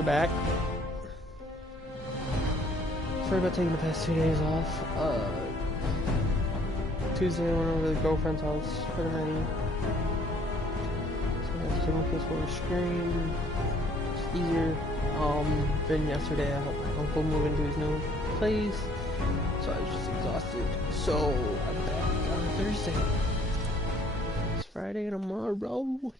We're back. Sorry about taking the past 2 days off. Tuesday I went over to the girlfriend's house for the night. So I have to take my PS4 screen. It's easier. Then yesterday I helped my uncle move into his new place. So I was just exhausted. So I'm back on Thursday. It's Friday and tomorrow.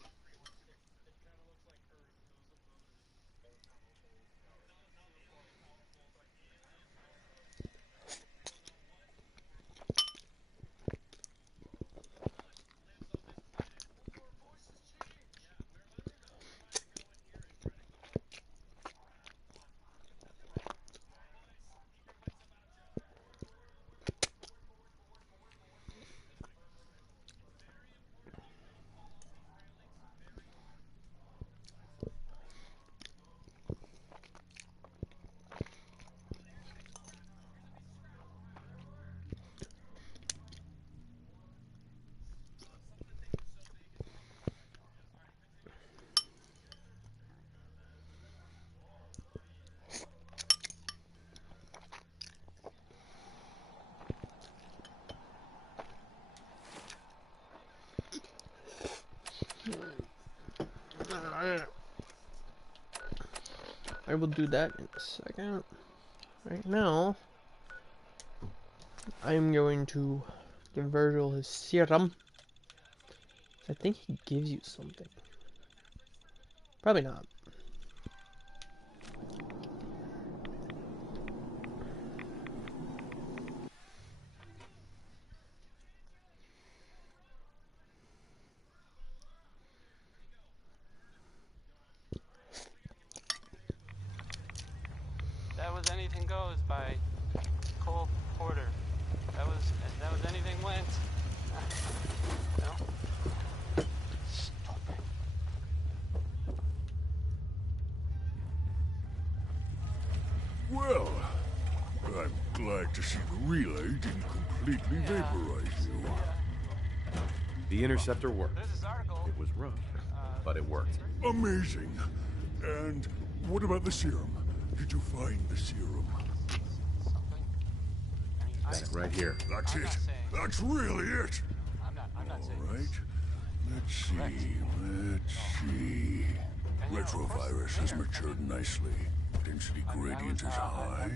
I will do that in a second. Right now, I'm going to give Virgil his serum. I think he gives you something. Probably not. That was Anything Goes by Cole Porter. That was Anything Went. No? Stupid. Well, I'm glad to see the relay didn't completely vaporize you. The interceptor worked. There's this article. It was rough, but it worked. Amazing. And what about the serum? Did you find the serum? Got it right here. That's it. That's really it. I'm not saying All right. Let's see. Retrovirus has matured nicely. Density gradient is high.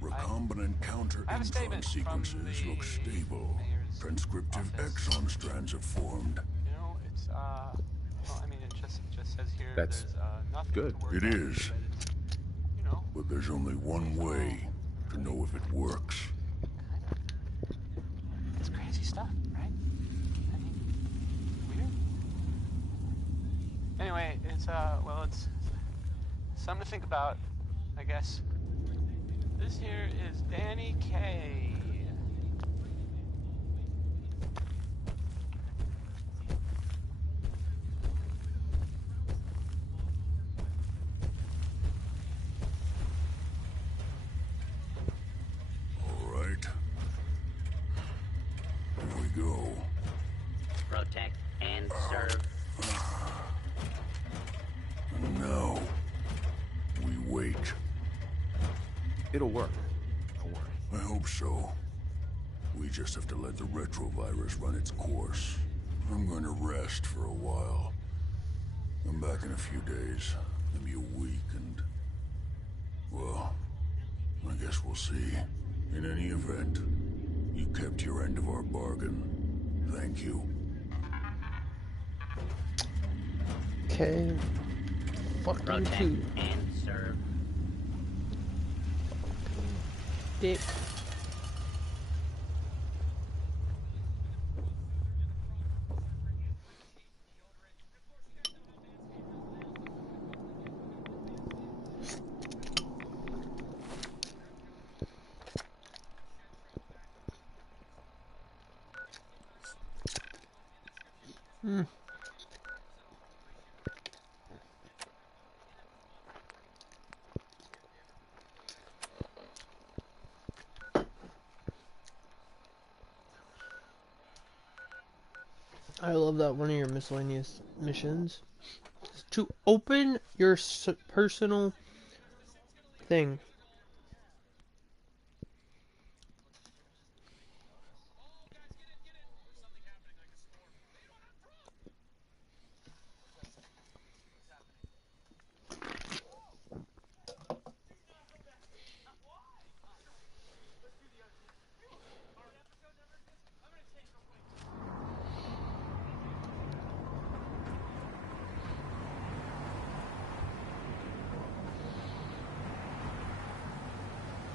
Recombinant counter-intron sequences look stable. Transcriptive exon strands have formed. You know, it's well, I mean, it just says here. That's nothing good. to worry It about, is. You know. But there's only one way to know if it works. It's crazy stuff, right? I mean, weird. Anyway, it's well, it's something to think about, I guess. This here is Danny K. All right. Here we go. Protect and serve. Now, we wait. It'll work. Don't worry. I hope so. We just have to let the retrovirus run its course. I'm going to rest for a while. I'm back in a few days, maybe a week, and... well, I guess we'll see. In any event, you kept your end of our bargain. Thank you. Okay. Fuck you Protect too, and serve. dick. I love that one of your miscellaneous missions is to open your personal thing.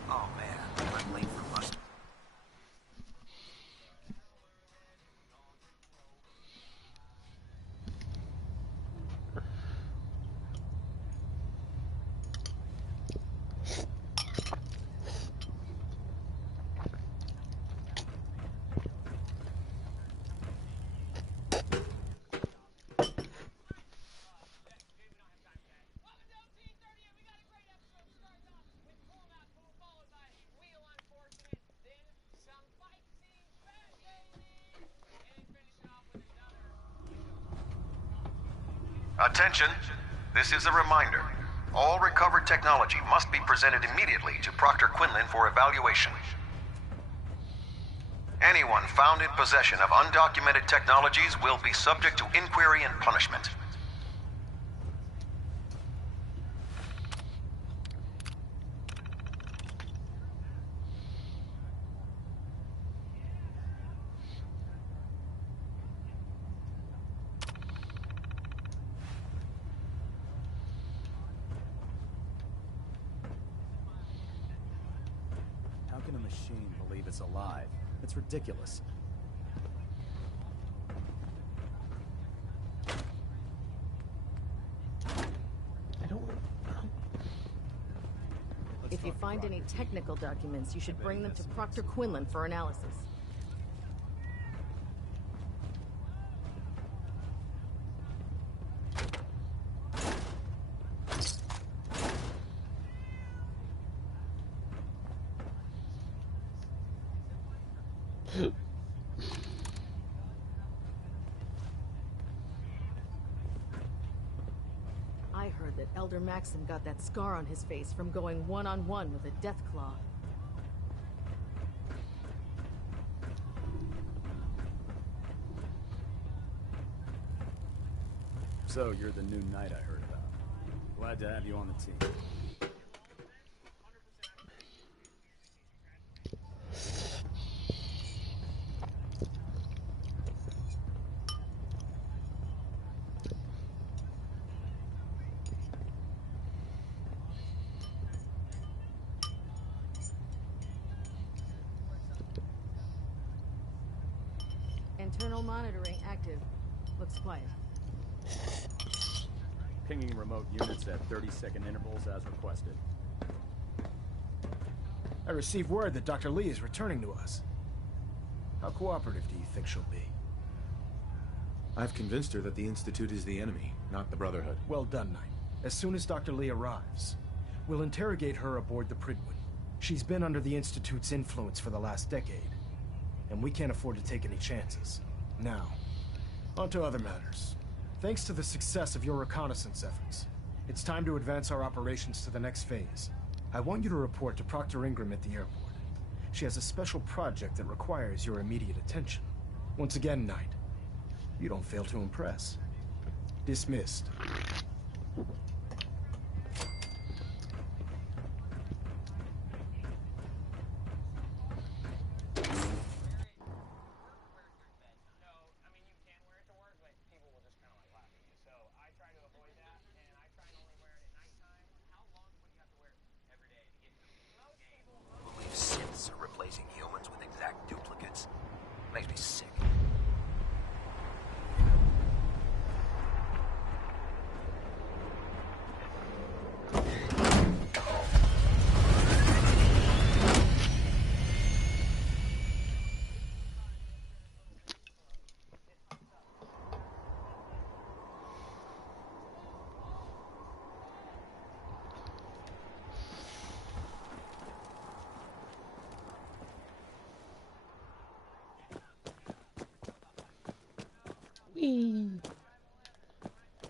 Oh man, I'm late for lunch. Attention, this is a reminder. All recovered technology must be presented immediately to Proctor Quinlan for evaluation. Anyone found in possession of undocumented technologies will be subject to inquiry and punishment. How can a machine believe it's alive? It's ridiculous. I don't. If you find any technical documents, you should bring them to Proctor Quinlan for analysis. I heard that Elder Maxim got that scar on his face from going one-on-one with a Deathclaw. So, you're the new knight I heard about. Glad to have you on the team. Internal monitoring active. Looks quiet. Pinging remote units at 30-second intervals as requested. I received word that Dr. Lee is returning to us. How cooperative do you think she'll be? I've convinced her that the Institute is the enemy, not the Brotherhood. Well done, Knight. As soon as Dr. Lee arrives, we'll interrogate her aboard the Prydwen. She's been under the Institute's influence for the last decade, and we can't afford to take any chances. Now, on to other matters. Thanks to the success of your reconnaissance efforts, it's time to advance our operations to the next phase. I want you to report to Proctor Ingram at the airport. She has a special project that requires your immediate attention. Once again, Knight, you don't fail to impress. Dismissed. Believe synths are replacing humans with exact duplicates. Makes me sick. Whee!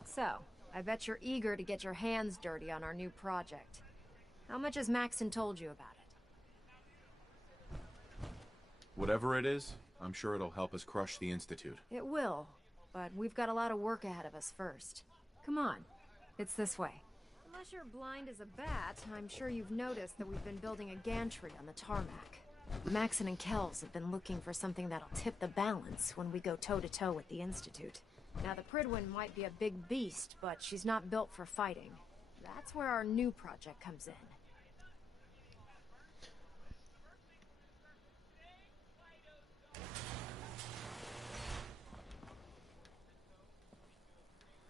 So, I bet you're eager to get your hands dirty on our new project. How much has Maxon told you about it? Whatever it is, I'm sure it'll help us crush the Institute. It will, but we've got a lot of work ahead of us first. Come on, it's this way. Unless you're blind as a bat, I'm sure you've noticed that we've been building a gantry on the tarmac. Maxon and Kells have been looking for something that'll tip the balance when we go toe-to-toe with the Institute. Now, the Prydwen might be a big beast, but she's not built for fighting. That's where our new project comes in.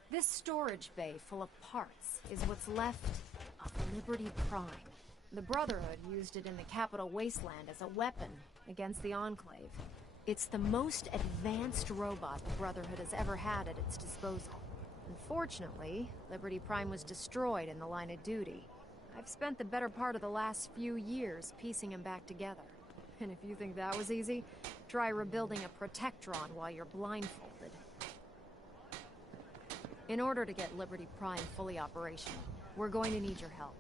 This storage bay full of parts is what's left of Liberty Prime. The Brotherhood used it in the Capital Wasteland as a weapon against the Enclave. It's the most advanced robot the Brotherhood has ever had at its disposal. Unfortunately, Liberty Prime was destroyed in the line of duty. I've spent the better part of the last few years piecing him back together. And if you think that was easy, try rebuilding a Protectron while you're blindfolded. In order to get Liberty Prime fully operational, we're going to need your help.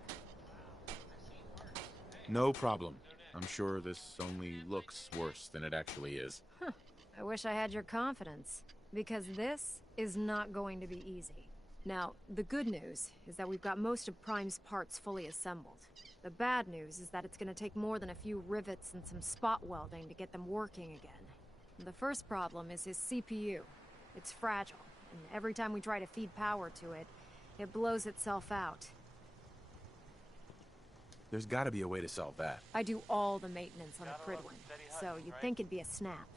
No problem. I'm sure this only looks worse than it actually is. I wish I had your confidence, because this is not going to be easy. Now, the good news is that we've got most of Prime's parts fully assembled. The bad news is that it's going to take more than a few rivets and some spot welding to get them working again. The first problem is his CPU. It's fragile, and every time we try to feed power to it, it blows itself out. There's gotta be a way to solve that. I do all the maintenance on the Prydwen, so you'd think it'd be a snap.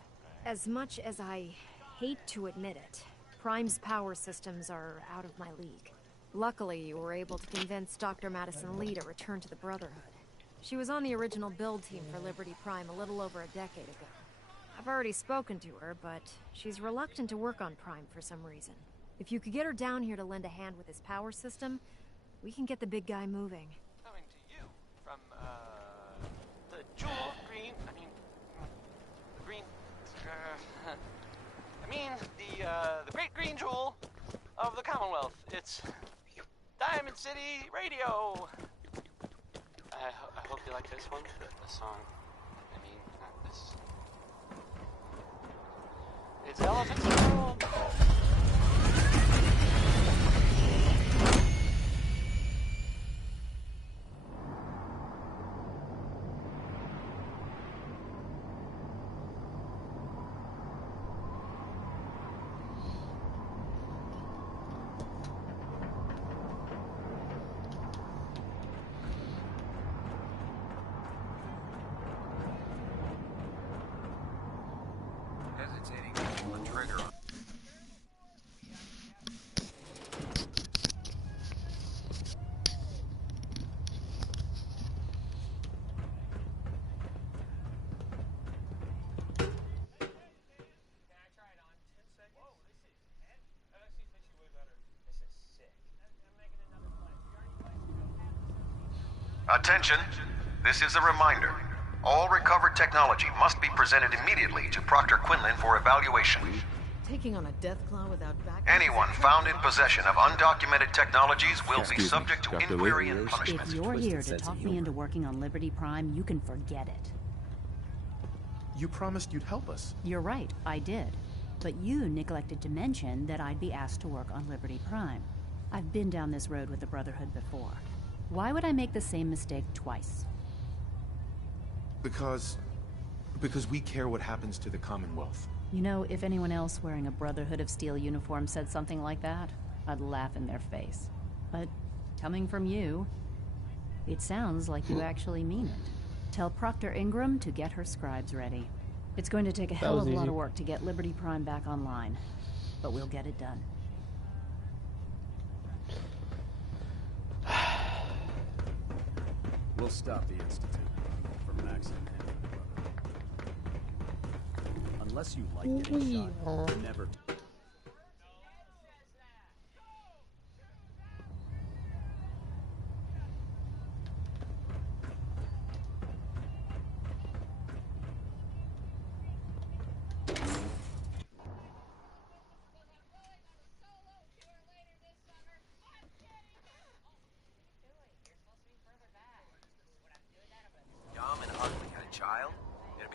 As much as I hate to admit it, Prime's power systems are out of my league. Luckily, you were able to convince Dr. Madison Lee to return to the Brotherhood. She was on the original build team for Liberty Prime a little over a decade ago. I've already spoken to her, but she's reluctant to work on Prime for some reason. If you could get her down here to lend a hand with his power system, we can get the big guy moving. Coming to you from, the jewel green, the green, the great green jewel of the Commonwealth. It's Diamond City Radio. I hope you like this one, the song. Not this. It's Elephant's World. Hesitating to pull the trigger. Attention, this is a reminder. All recovered technology must be presented immediately to Proctor Quinlan for evaluation. Taking on a Deathclaw without backup. Anyone found in possession of undocumented technologies will be Excuse me, subject to Dr. inquiry Lee? and punishment. If you're here to talk me into working on Liberty Prime, you can forget it. You promised you'd help us. You're right, I did. But you neglected to mention that I'd be asked to work on Liberty Prime. I've been down this road with the Brotherhood before. Why would I make the same mistake twice? Because we care what happens to the Commonwealth. You know, if anyone else wearing a Brotherhood of Steel uniform said something like that, I'd laugh in their face. But coming from you, it sounds like you actually mean it. Tell Proctor Ingram to get her scribes ready. It's going to take a hell of a lot of work to get Liberty Prime back online, but we'll get it done. We'll stop the Institute from Maxon and the Brotherhood. Unless you like getting shot, never.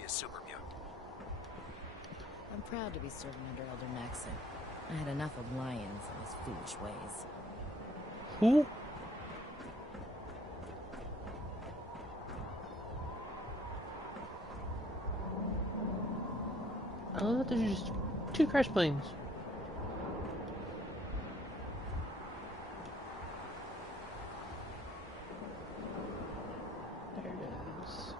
a super mutant. I'm proud to be serving under Elder Maxon. I had enough of Lyons and his foolish ways. Who? I love that there's just 2 crash planes. There it is.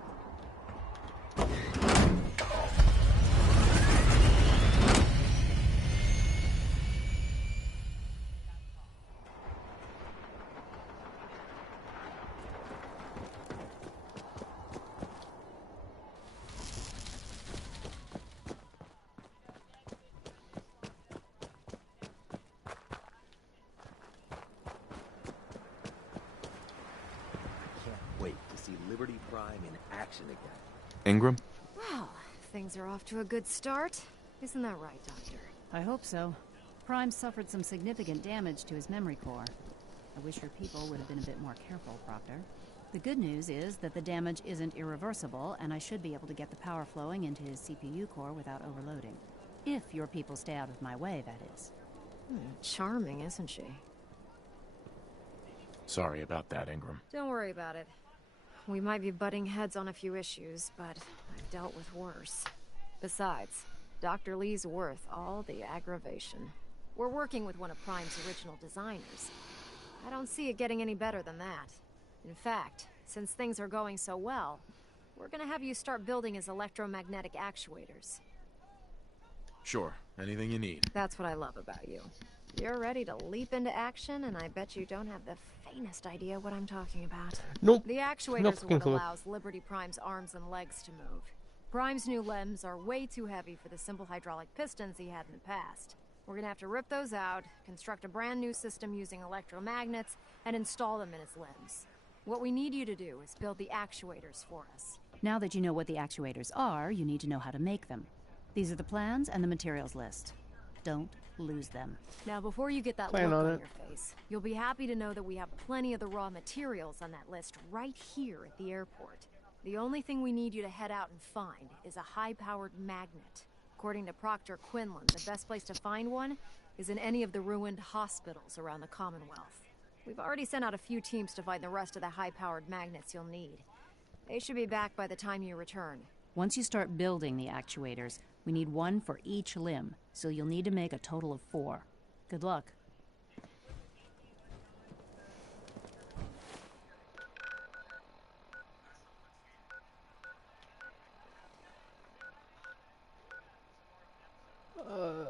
Wait to see Liberty Prime in action again. Ingram? Well, things are off to a good start. Isn't that right, Doctor? I hope so. Prime suffered some significant damage to his memory core. I wish your people would have been a bit more careful, Proctor. The good news is that the damage isn't irreversible, and I should be able to get the power flowing into his CPU core without overloading. If your people stay out of my way, that is. Charming, isn't she? Sorry about that, Ingram. Don't worry about it. We might be butting heads on a few issues, but I've dealt with worse. Besides, Dr. Lee's worth all the aggravation. We're working with one of Prime's original designers. I don't see it getting any better than that. In fact, since things are going so well, we're gonna have you start building his electromagnetic actuators. Sure, anything you need. That's what I love about you. You're ready to leap into action, and I bet you don't have the faintest idea what I'm talking about. Nope. The actuators No are fucking what clue. allows Liberty Prime's arms and legs to move. Prime's new limbs are way too heavy for the simple hydraulic pistons he had in the past. We're gonna have to rip those out, construct a brand new system using electromagnets, and install them in his limbs. What we need you to do is build the actuators for us. Now that you know what the actuators are, you need to know how to make them. These are the plans and the materials list. Don't lose them. Now, before you get that Plan look on on it. your face, you'll be happy to know that we have plenty of the raw materials on that list right here at the airport. The only thing we need you to head out and find is a high-powered magnet. According to Proctor Quinlan, the best place to find one is in any of the ruined hospitals around the Commonwealth. We've already sent out a few teams to find the rest of the high-powered magnets you'll need. They should be back by the time you return. Once you start building the actuators, we need one for each limb, so you'll need to make a total of 4. Good luck.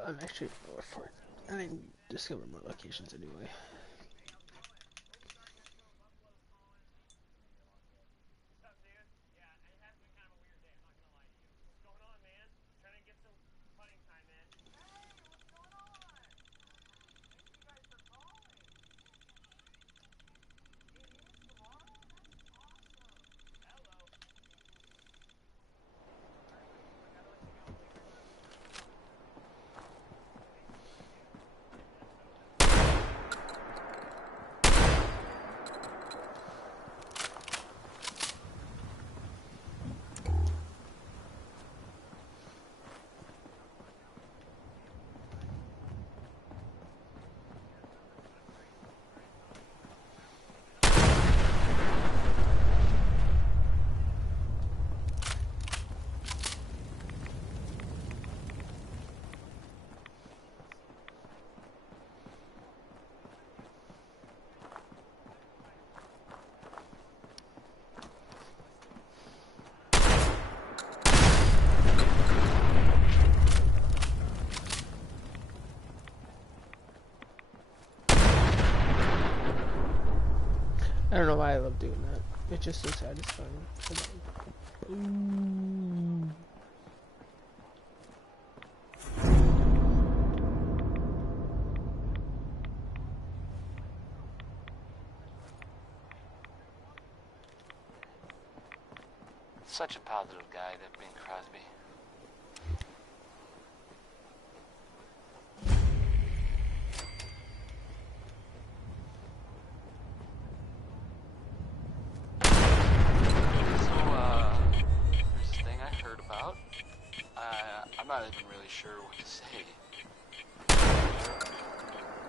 I'm actually I didn't discover more locations anyway. I don't know why I love doing that. It's just so satisfying. Ooh. Such a positive guy, that Bing Crosby. This thing I heard about. I'm not even really sure what to say.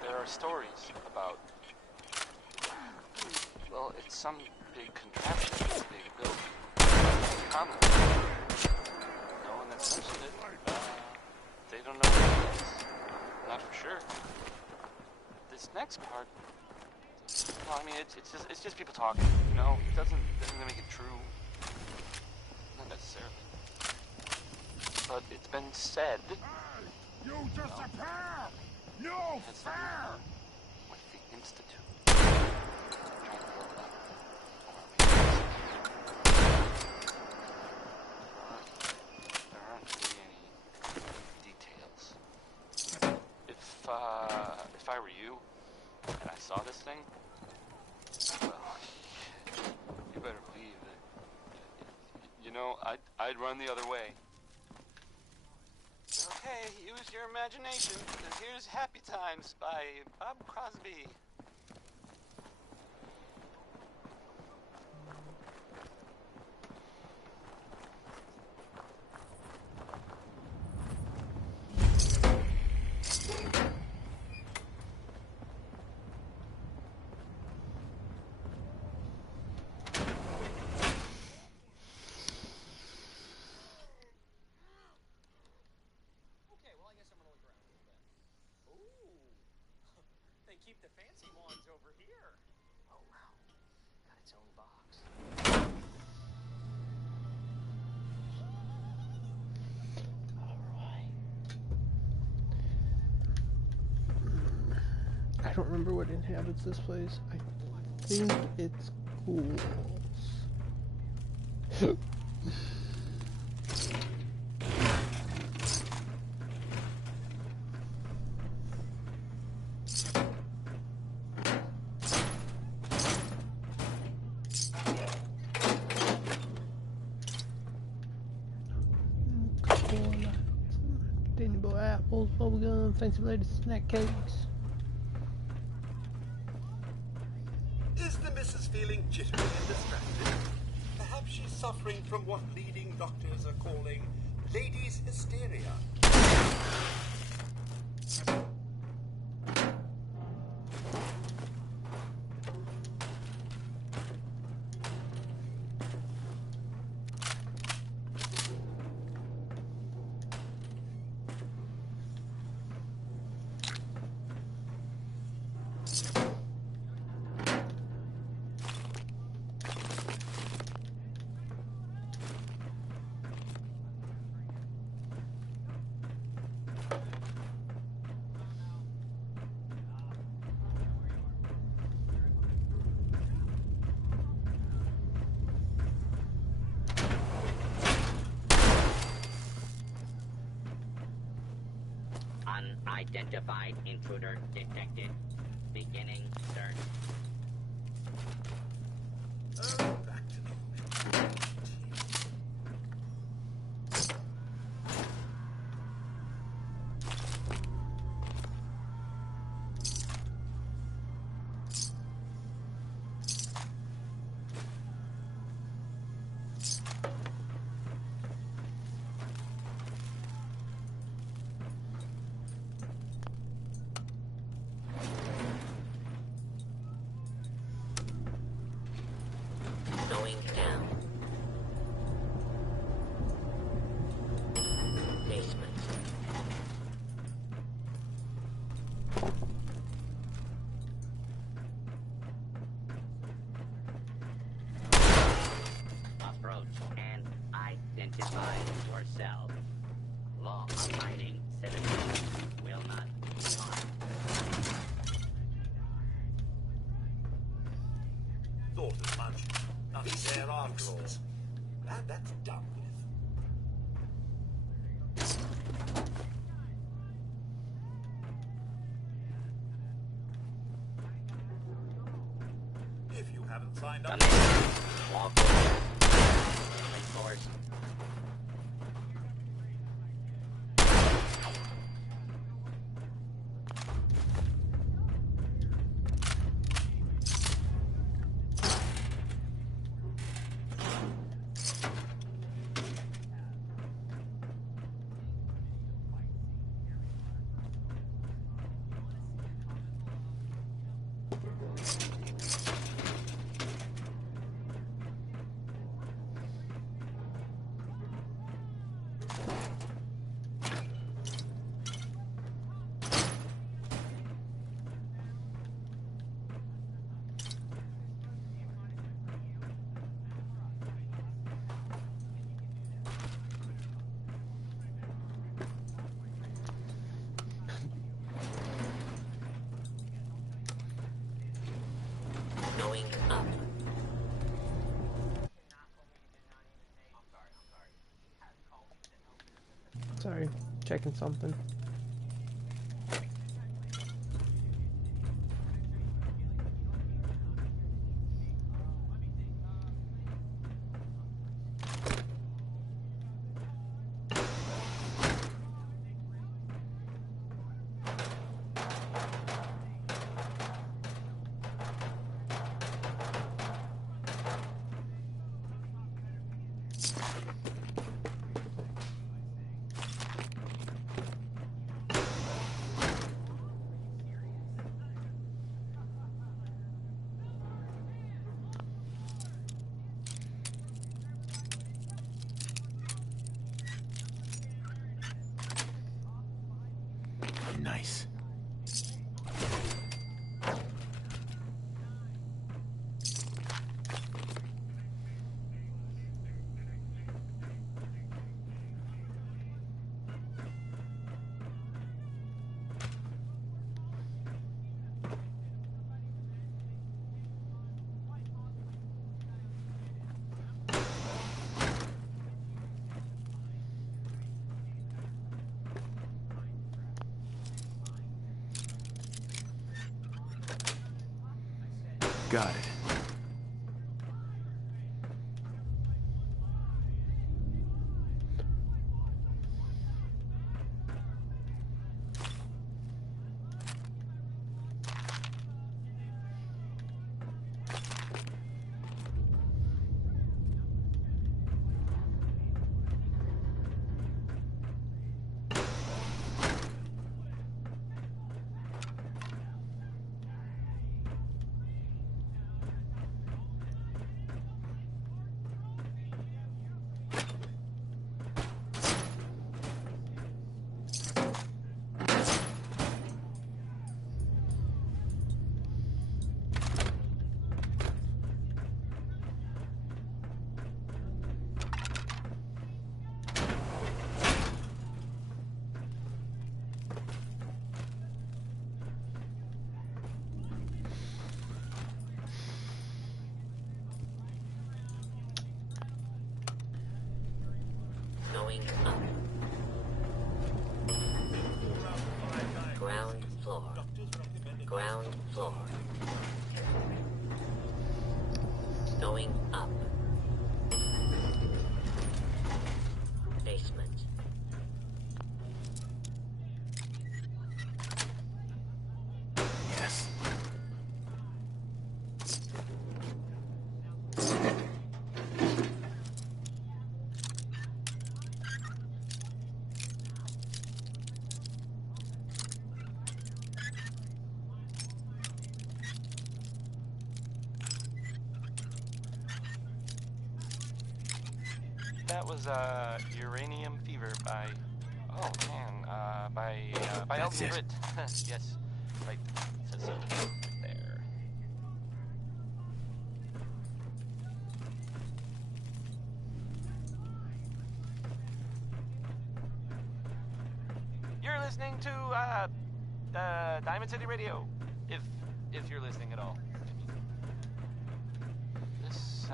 There are stories about, well, it's some big contraption they built common. No one that's mentioned it. They don't know what it is. Not for sure. This next part, well, I mean, it's just people talking. You know, it doesn't make it true. Not necessarily. But it's been said. Hey, you disappear! No fair! With the Institute. Trying to build up. There aren't really any details. If I were you, and I saw this thing, well, you better believe that, you know, I'd run the other way. Okay, use your imagination. Here's Happy Times by Bob Crosby. Keep the fancy ones over here. Oh wow, got its own box. Alright. I don't remember what inhabits this place. I think it's ghouls. Dable apples, bubblegum, fancy lady snack cakes. Is the missus feeling jittery and distracted? Perhaps she's suffering from what leading doctors are calling ladies' hysteria. Unidentified intruder detected. Beginning search. Back to normal. Going down. Basement. Approach and identify yourself. Law-abiding citizens will not be harmed. Thought as much. Nothing there after all. Glad that's done with. If you haven't signed up... Walk over. Of course. Going up. Sorry, checking something. Nice. Got it. Going up. Ground floor. Ground floor. Going up. Basement. Yes. That was Uranium Fever by by That's Elton it. Britt. Yes, right. Says so there. You're listening to Diamond City Radio, if you're listening at all. This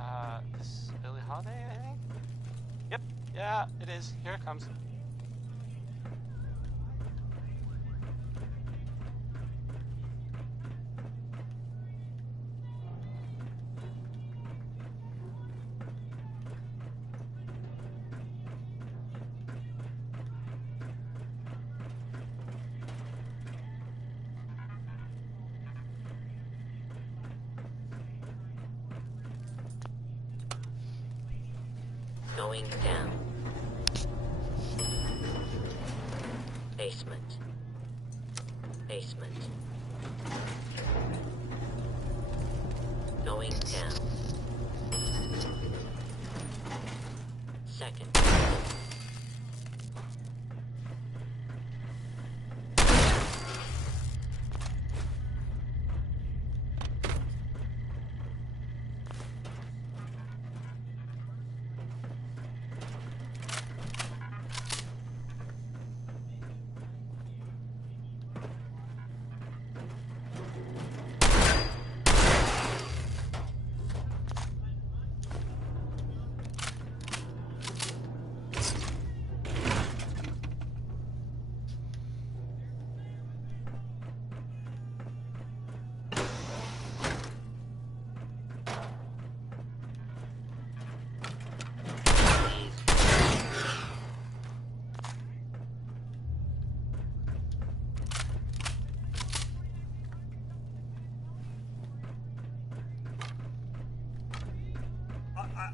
Billie Holiday, I think. Yep, yeah, it is. Here it comes. Going down. Basement. Basement. Going down. Second.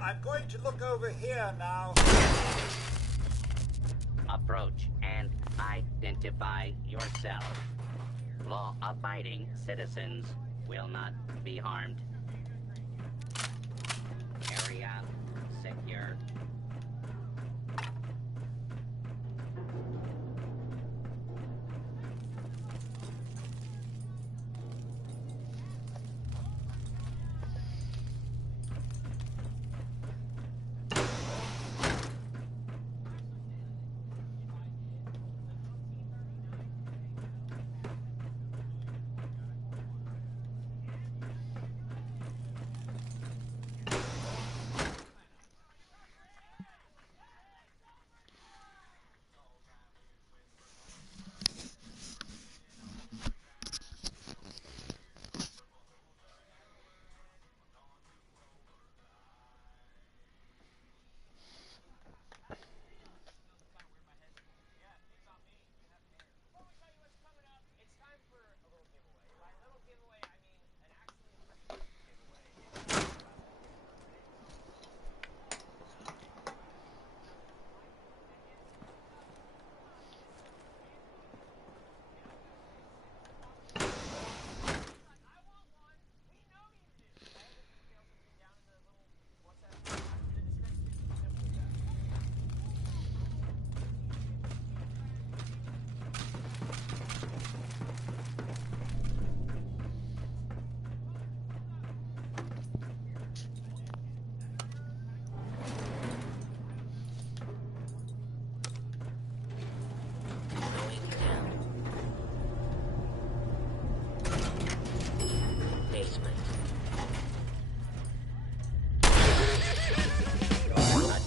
I'm going to look over here now. Approach and identify yourself. Law-abiding citizens will not be harmed. Area secure.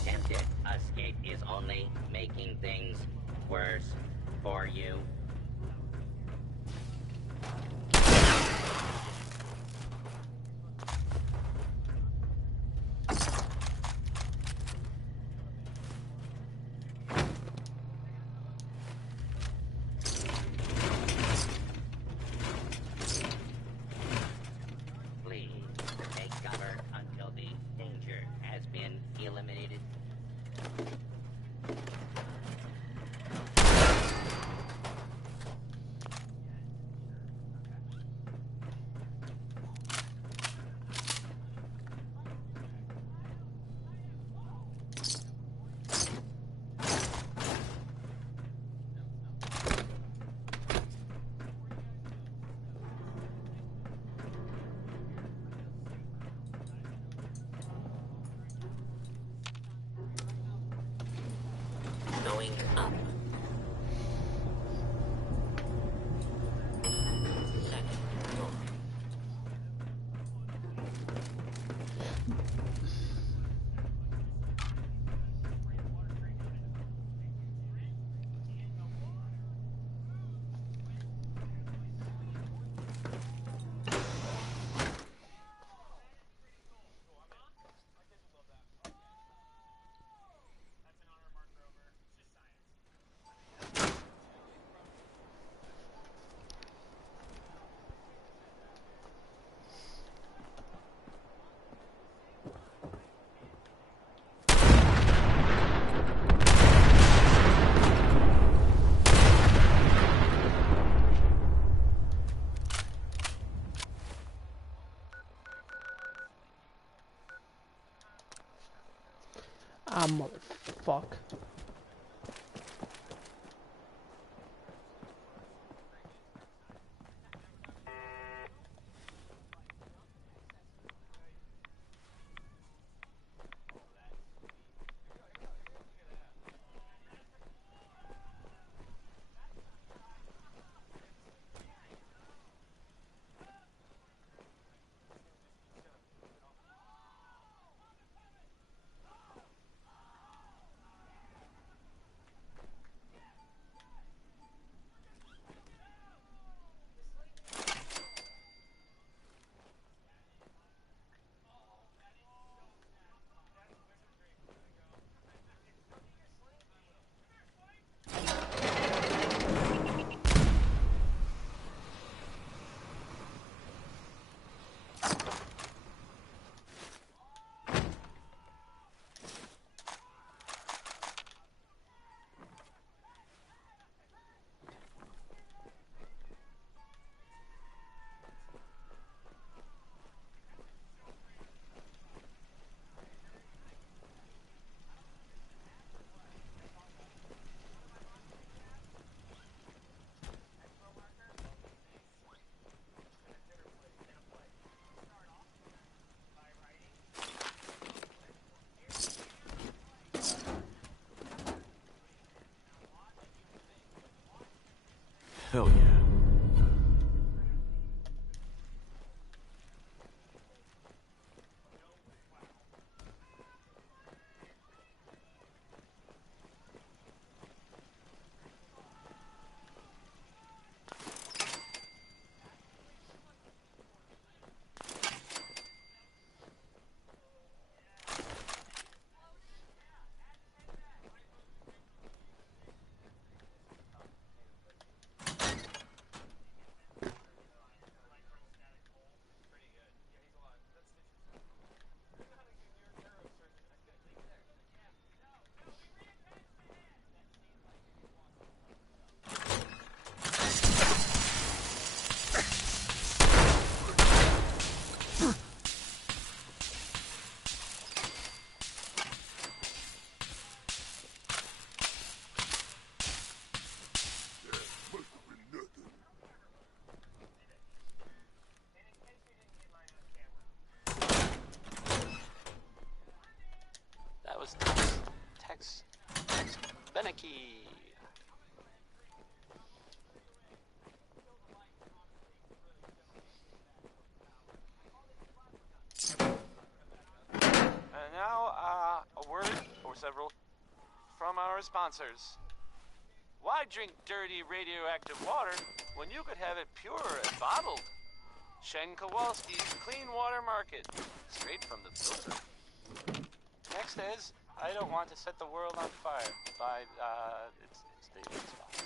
Attempted escape is only making things worse for you. Please take cover until the danger has been eliminated. Going up. Second floor. Ah, motherfuck. Hell yeah. That was Tex Beneke. And now, a word or several from our sponsors. Why drink dirty radioactive water when you could have it pure and bottled? Shen Kowalski's Clean Water Market, straight from the filter. Next is, I Don't Want to Set the World on Fire by, it's David Spots.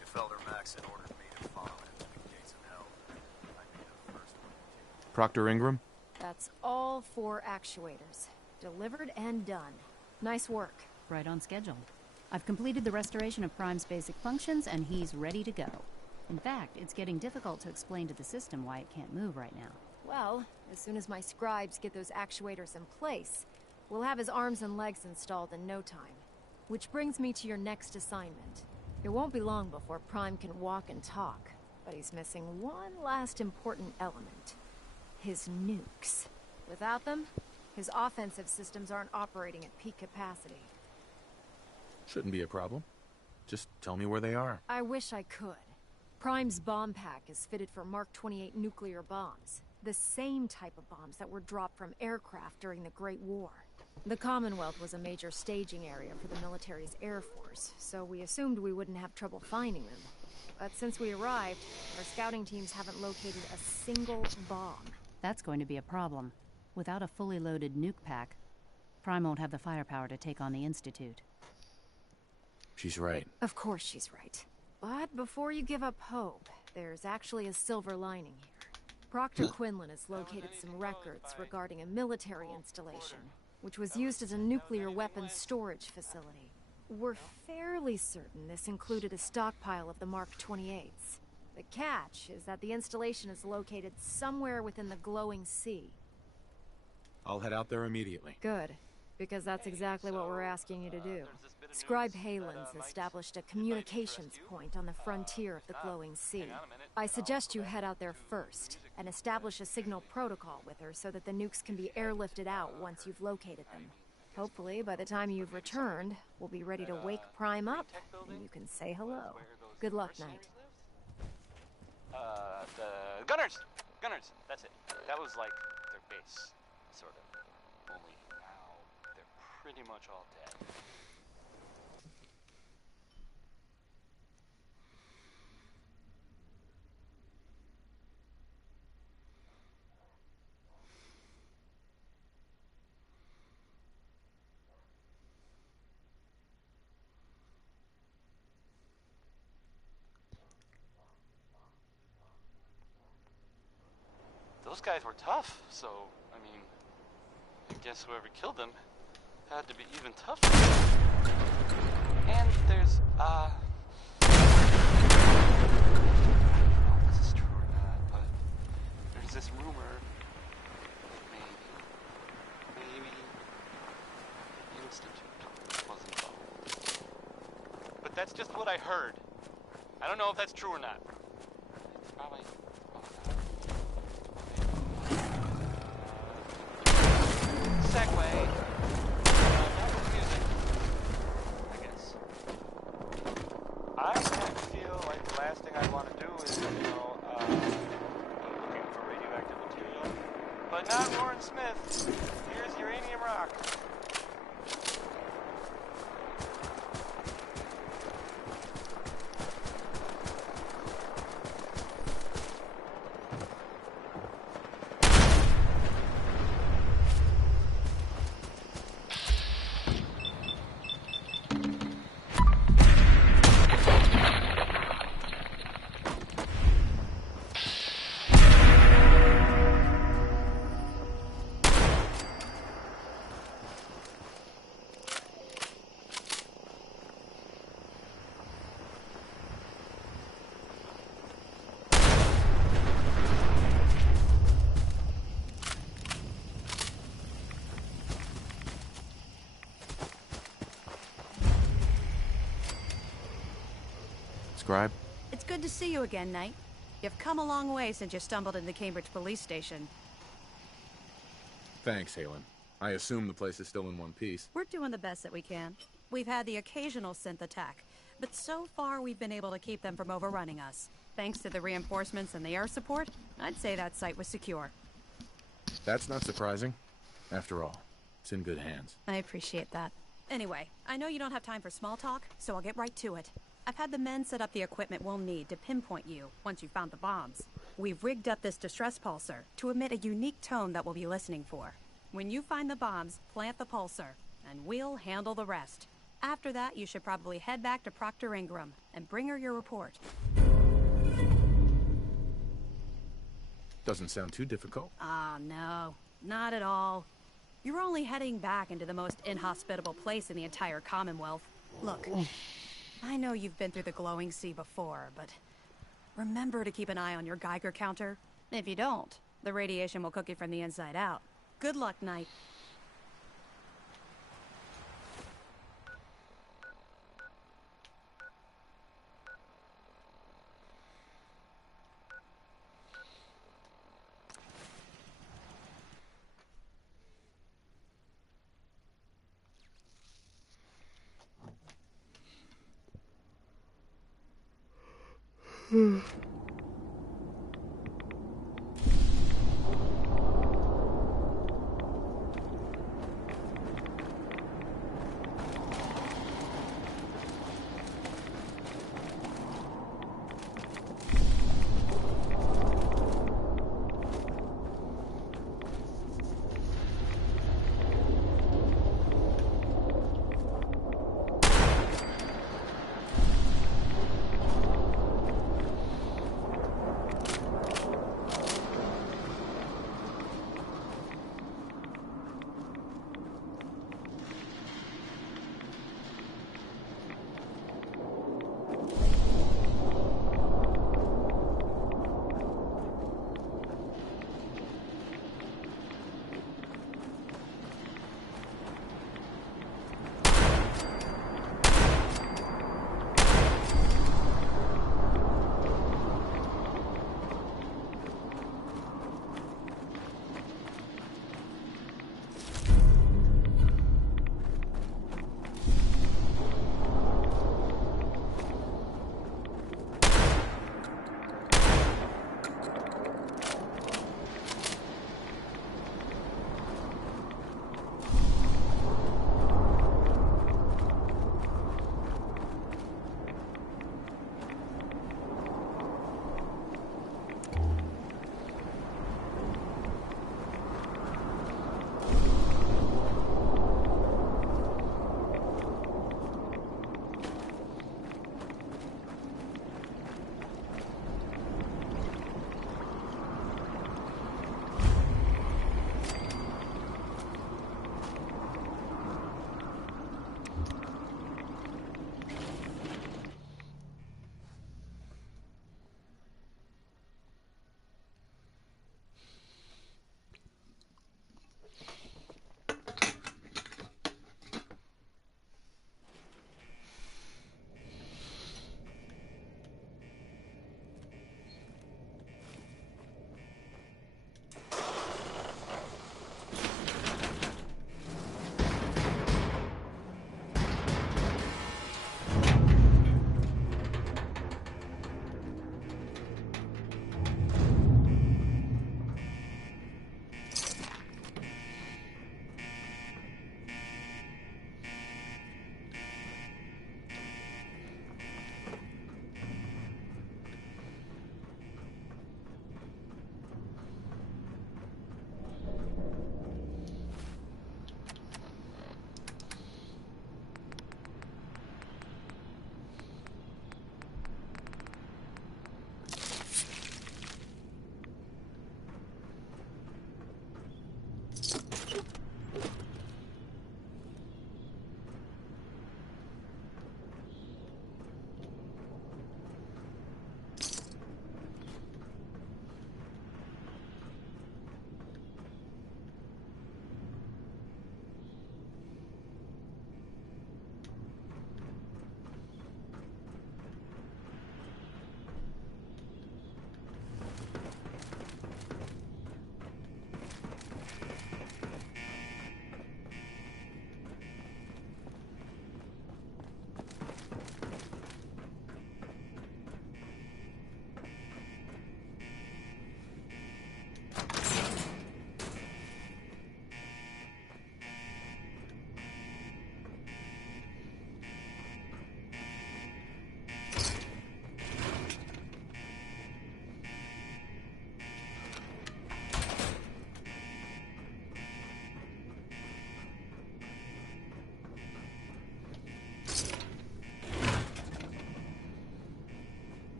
If Elder Maxon ordered me to follow him to the gates of hell, I'd be the first one to take Proctor Ingram? That's all 4 actuators. Delivered and done. Nice work. Right on schedule. I've completed the restoration of Prime's basic functions, and he's ready to go. In fact, it's getting difficult to explain to the system why it can't move right now. Well, as soon as my scribes get those actuators in place, we'll have his arms and legs installed in no time. Which brings me to your next assignment. It won't be long before Prime can walk and talk, but he's missing one last important element. His nukes. Without them, his offensive systems aren't operating at peak capacity. Shouldn't be a problem. Just tell me where they are. I wish I could. Prime's bomb pack is fitted for Mark 28 nuclear bombs. The same type of bombs that were dropped from aircraft during the Great War. The Commonwealth was a major staging area for the military's Air Force, so we assumed we wouldn't have trouble finding them. But since we arrived, our scouting teams haven't located a single bomb. That's going to be a problem. Without a fully loaded nuke pack, Prime won't have the firepower to take on the Institute. She's right. Of course she's right. But before you give up hope, there's actually a silver lining here. Proctor Quinlan has located some records regarding a military installation, which was used as a nuclear weapons storage facility. We're fairly certain this included a stockpile of the Mark 28s. The catch is that the installation is located somewhere within the glowing sea. I'll head out there immediately. Good, because that's exactly what we're asking you to do. Scribe Halen's established a communications point on the frontier of the glowing sea. I suggest you head out there first and establish a signal protocol with her so that the nukes can be airlifted out once you've located them. Hopefully, by the time you've returned, we'll be ready to wake Prime up and you can say hello. Good luck, Knight. The Gunners! Gunners, that's it. That was like their base, sort of. Only now they're pretty much all dead. Those guys were tough, so, I mean, I guess whoever killed them had to be even tougher. And there's, I don't know if this is true or not, but there's this rumor that maybe the Institute was involved. But that's just what I heard. I don't know if that's true or not. It's probably not. Segway. Not confusing, I guess. I kind of feel like the last thing I want to do is, looking for radioactive material. But not Warren Smith. Here's uranium rock. Scribe? It's good to see you again, Knight. You've come a long way since you stumbled in the Cambridge police station. Thanks, Halen. I assume the place is still in one piece. We're doing the best that we can. We've had the occasional synth attack, but so far we've been able to keep them from overrunning us. Thanks to the reinforcements and the air support, I'd say that site was secure. That's not surprising. After all, it's in good hands. I appreciate that. Anyway, I know you don't have time for small talk, so I'll get right to it. I've had the men set up the equipment we'll need to pinpoint you once you've found the bombs. We've rigged up this distress pulsar to emit a unique tone that we'll be listening for. When you find the bombs, plant the pulsar, and we'll handle the rest. After that, you should probably head back to Proctor Ingram and bring her your report. Doesn't sound too difficult. Ah, no. Not at all. You're only heading back into the most inhospitable place in the entire Commonwealth. Look, I know you've been through the glowing sea before, but remember to keep an eye on your Geiger counter. If you don't, the radiation will cook you from the inside out. Good luck, Knight.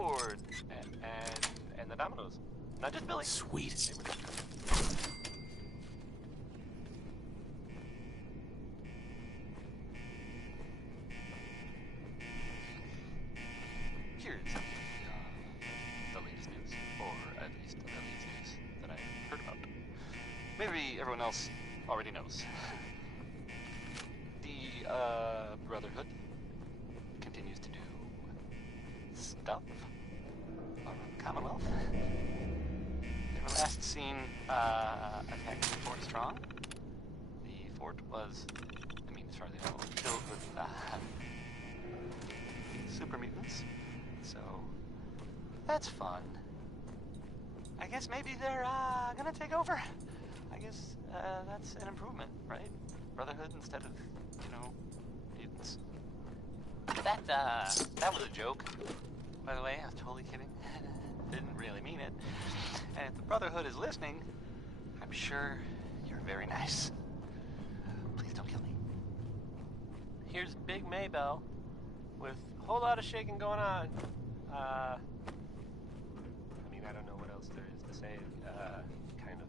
board. And the dominoes. Not just Billy. Sweet. Here's the latest news, or at least the latest news that I've heard about. Maybe everyone else already knows. The Brotherhood continues to do stuff around the Commonwealth. They were last seen attacking Fort Strong. The fort was, as far as I know, filled with super mutants. So that's fun. I guess maybe they're gonna take over. I guess that's an improvement, right? Brotherhood instead of, mutants. That was a joke. By the way, I was totally kidding. Didn't really mean it. And if the Brotherhood is listening, I'm sure you're very nice. Please don't kill me. Here's Big Maybell with a whole lot of shaking going on. I don't know what else there is to say. Kind of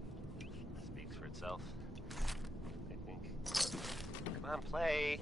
speaks for itself, I think. Come on, play.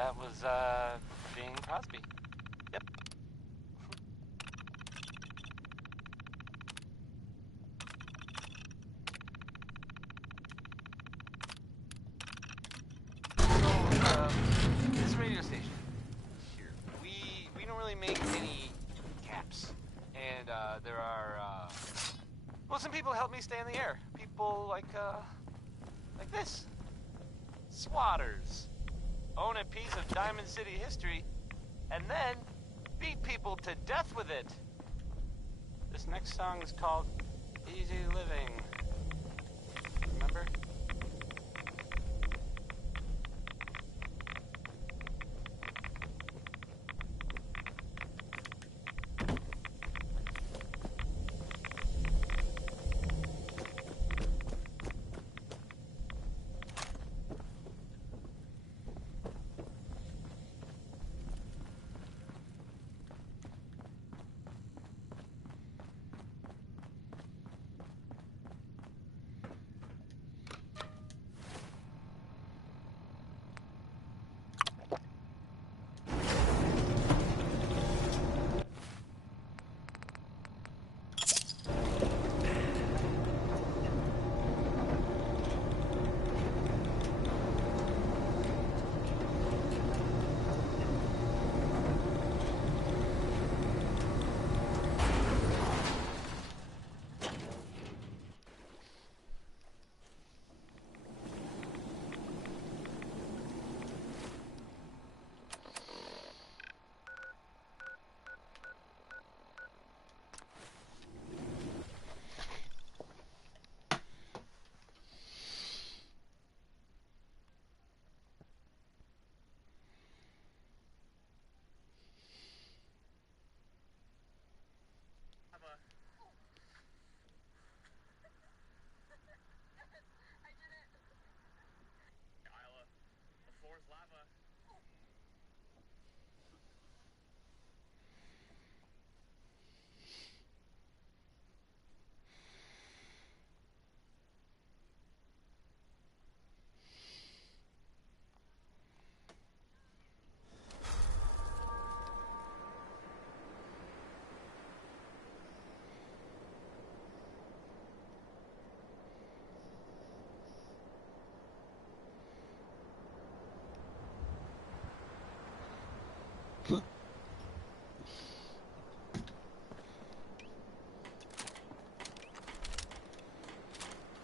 that was, Bing Crosby. Yep. This radio station here, we don't really make any caps. And, there are, well, some people help me stay in the air. People like this. Swatters. Own a piece of Diamond City history, and then beat people to death with it. This next song is called Easy Living. Remember?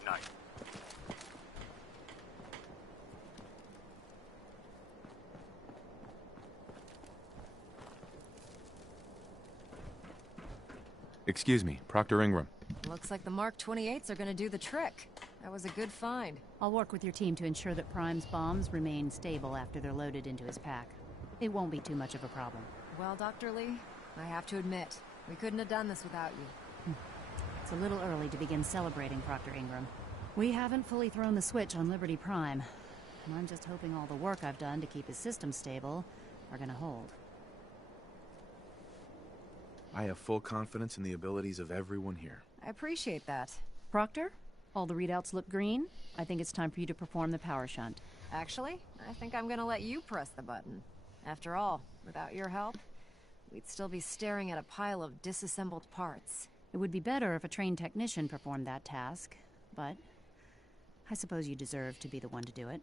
Night. Excuse me, Proctor Ingram. Looks like the Mark 28s are gonna do the trick. That was a good find. I'll work with your team to ensure that Prime's bombs remain stable after they're loaded into his pack. It won't be too much of a problem. Well, Dr. Lee, I have to admit, we couldn't have done this without you. It's a little early to begin celebrating, Proctor Ingram. We haven't fully thrown the switch on Liberty Prime, and I'm just hoping all the work I've done to keep his system stable are gonna hold. I have full confidence in the abilities of everyone here. I appreciate that. Proctor, all the readouts look green. I think it's time for you to perform the power shunt. Actually, I think I'm gonna let you press the button. After all, without your help, we'd still be staring at a pile of disassembled parts. It would be better if a trained technician performed that task, but I suppose you deserve to be the one to do it.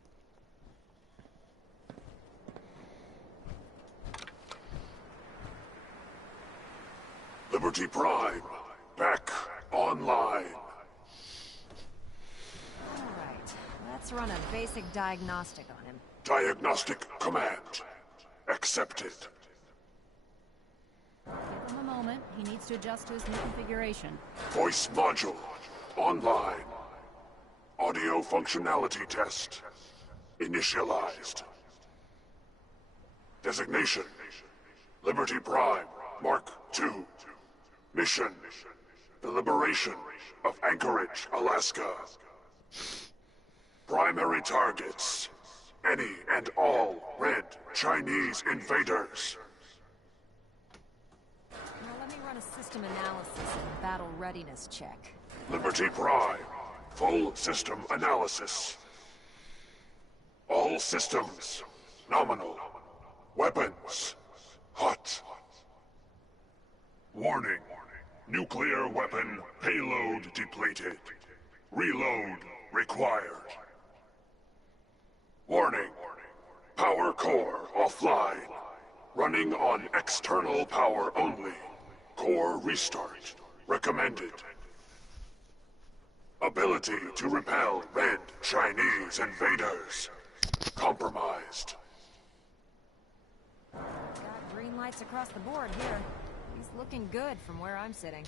Liberty Prime, back online. Alright, let's run a basic diagnostic on him. Diagnostic command accepted. Give him a moment. He needs to adjust to his new configuration. Voice module online. Audio functionality test initialized. Designation: Liberty Prime Mark II. Mission: the liberation of Anchorage, Alaska. Primary targets: any and all red Chinese invaders. Now let me run a system analysis and battle readiness check. Liberty Prime, full system analysis. All systems nominal. Weapons. Hot. Warning. Nuclear weapon payload depleted. Reload required. Warning. Power core offline. Running on external power only. Core restart recommended. Ability to repel red Chinese invaders. Compromised. Got green lights across the board here. He's looking good from where I'm sitting.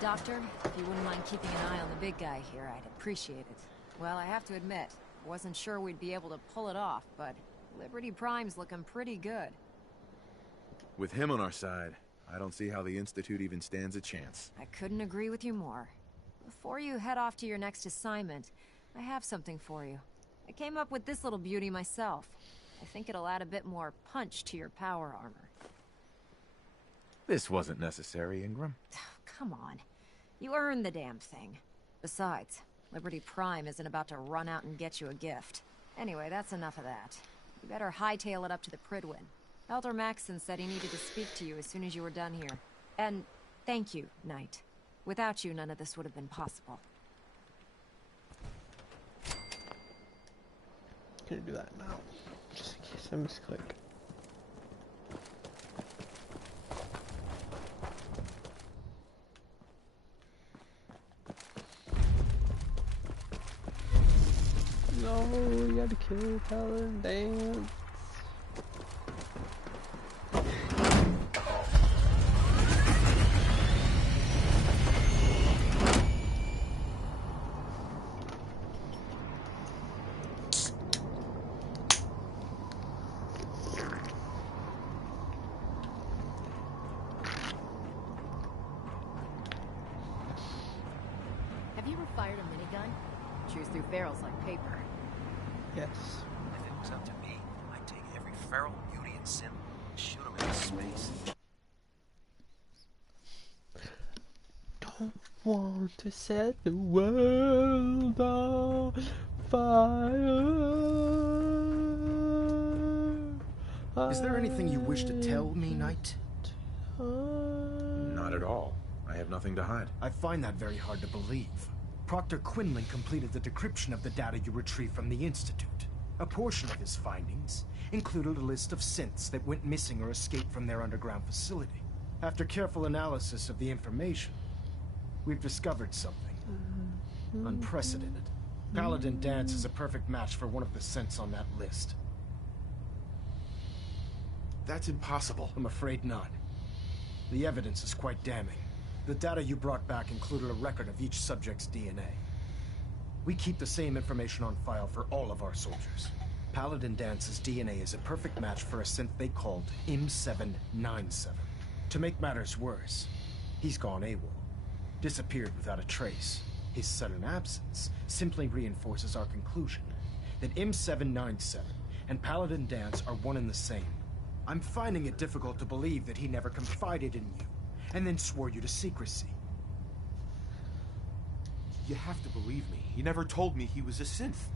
Doctor, if you wouldn't mind keeping an eye on the big guy here, I'd appreciate it. Well, I have to admit, wasn't sure we'd be able to pull it off, but Liberty Prime's looking pretty good. With him on our side, I don't see how the Institute even stands a chance. I couldn't agree with you more. Before you head off to your next assignment, I have something for you. I came up with this little beauty myself. I think it'll add a bit more punch to your power armor. This wasn't necessary, Ingram. Come on. You earned the damn thing. Besides, Liberty Prime isn't about to run out and get you a gift. Anyway, that's enough of that. You better hightail it up to the Pridwin. Elder Maxson said he needed to speak to you as soon as you were done here. And thank you, Knight. Without you, none of this would have been possible. Gonna do that now, just in case I misclick. No, we gotta kill Paladin Dance. Have you ever fired a minigun? Chews through barrels like paper. Yes. If it was up to me, I'd take every feral beauty and synth and shoot them into space. Don't want to set the world on fire. Is there anything you wish to tell me, Knight? Not at all. I have nothing to hide. I find that very hard to believe. Proctor Quinlan completed the decryption of the data you retrieved from the Institute. A portion of his findings included a list of synths that went missing or escaped from their underground facility. After careful analysis of the information, we've discovered something. Unprecedented. Paladin Dance is a perfect match for one of the synths on that list. That's impossible. I'm afraid not. The evidence is quite damning. The data you brought back included a record of each subject's DNA. We keep the same information on file for all of our soldiers. Paladin Dance's DNA is a perfect match for a synth they called M797. To make matters worse, he's gone AWOL. Disappeared without a trace. His sudden absence simply reinforces our conclusion that M797 and Paladin Dance are one and the same. I'm finding it difficult to believe that he never confided in you, and then swore you to secrecy. You have to believe me. He never told me he was a synth.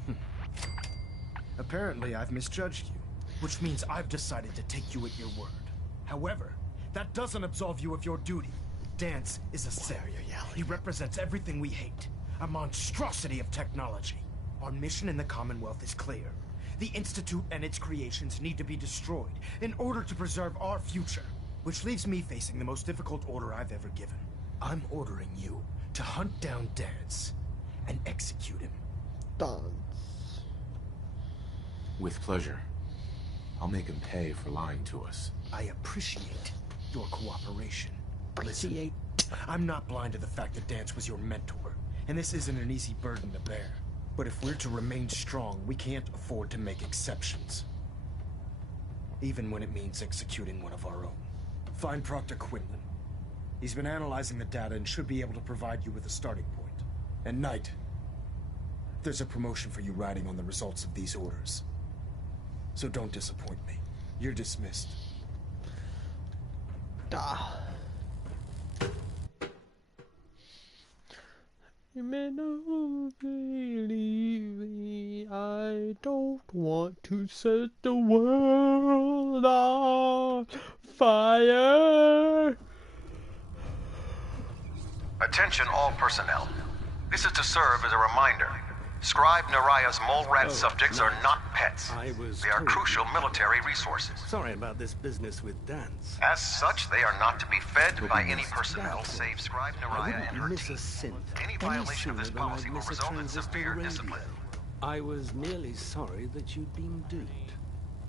Apparently, I've misjudged you, which means I've decided to take you at your word. However, that doesn't absolve you of your duty. Dance is a synth. He represents everything we hate. A monstrosity of technology. Our mission in the Commonwealth is clear. The Institute and its creations need to be destroyed in order to preserve our future. Which leaves me facing the most difficult order I've ever given. I'm ordering you to hunt down Dance and execute him. Dance. With pleasure. I'll make him pay for lying to us. I appreciate your cooperation. Listen, I'm not blind to the fact that Dance was your mentor, and this isn't an easy burden to bear. But if we're to remain strong, we can't afford to make exceptions. Even when it means executing one of our own. Find Proctor Quinlan. He's been analyzing the data and should be able to provide you with a starting point. And Knight, there's a promotion for you riding on the results of these orders. So don't disappoint me. You're dismissed. You may not believe me. I don't want to set the world on fire. Attention all personnel. This is to serve as a reminder. Scribe Naraya's mole rat subjects are not pets. They are crucial military resources. Sorry about this business with Dance. As such, they are not to be fed by any personnel save Scribe Naraya and her miss team. a synth Any violation of this policy will result in severe discipline. I was merely sorry that you'd been duped.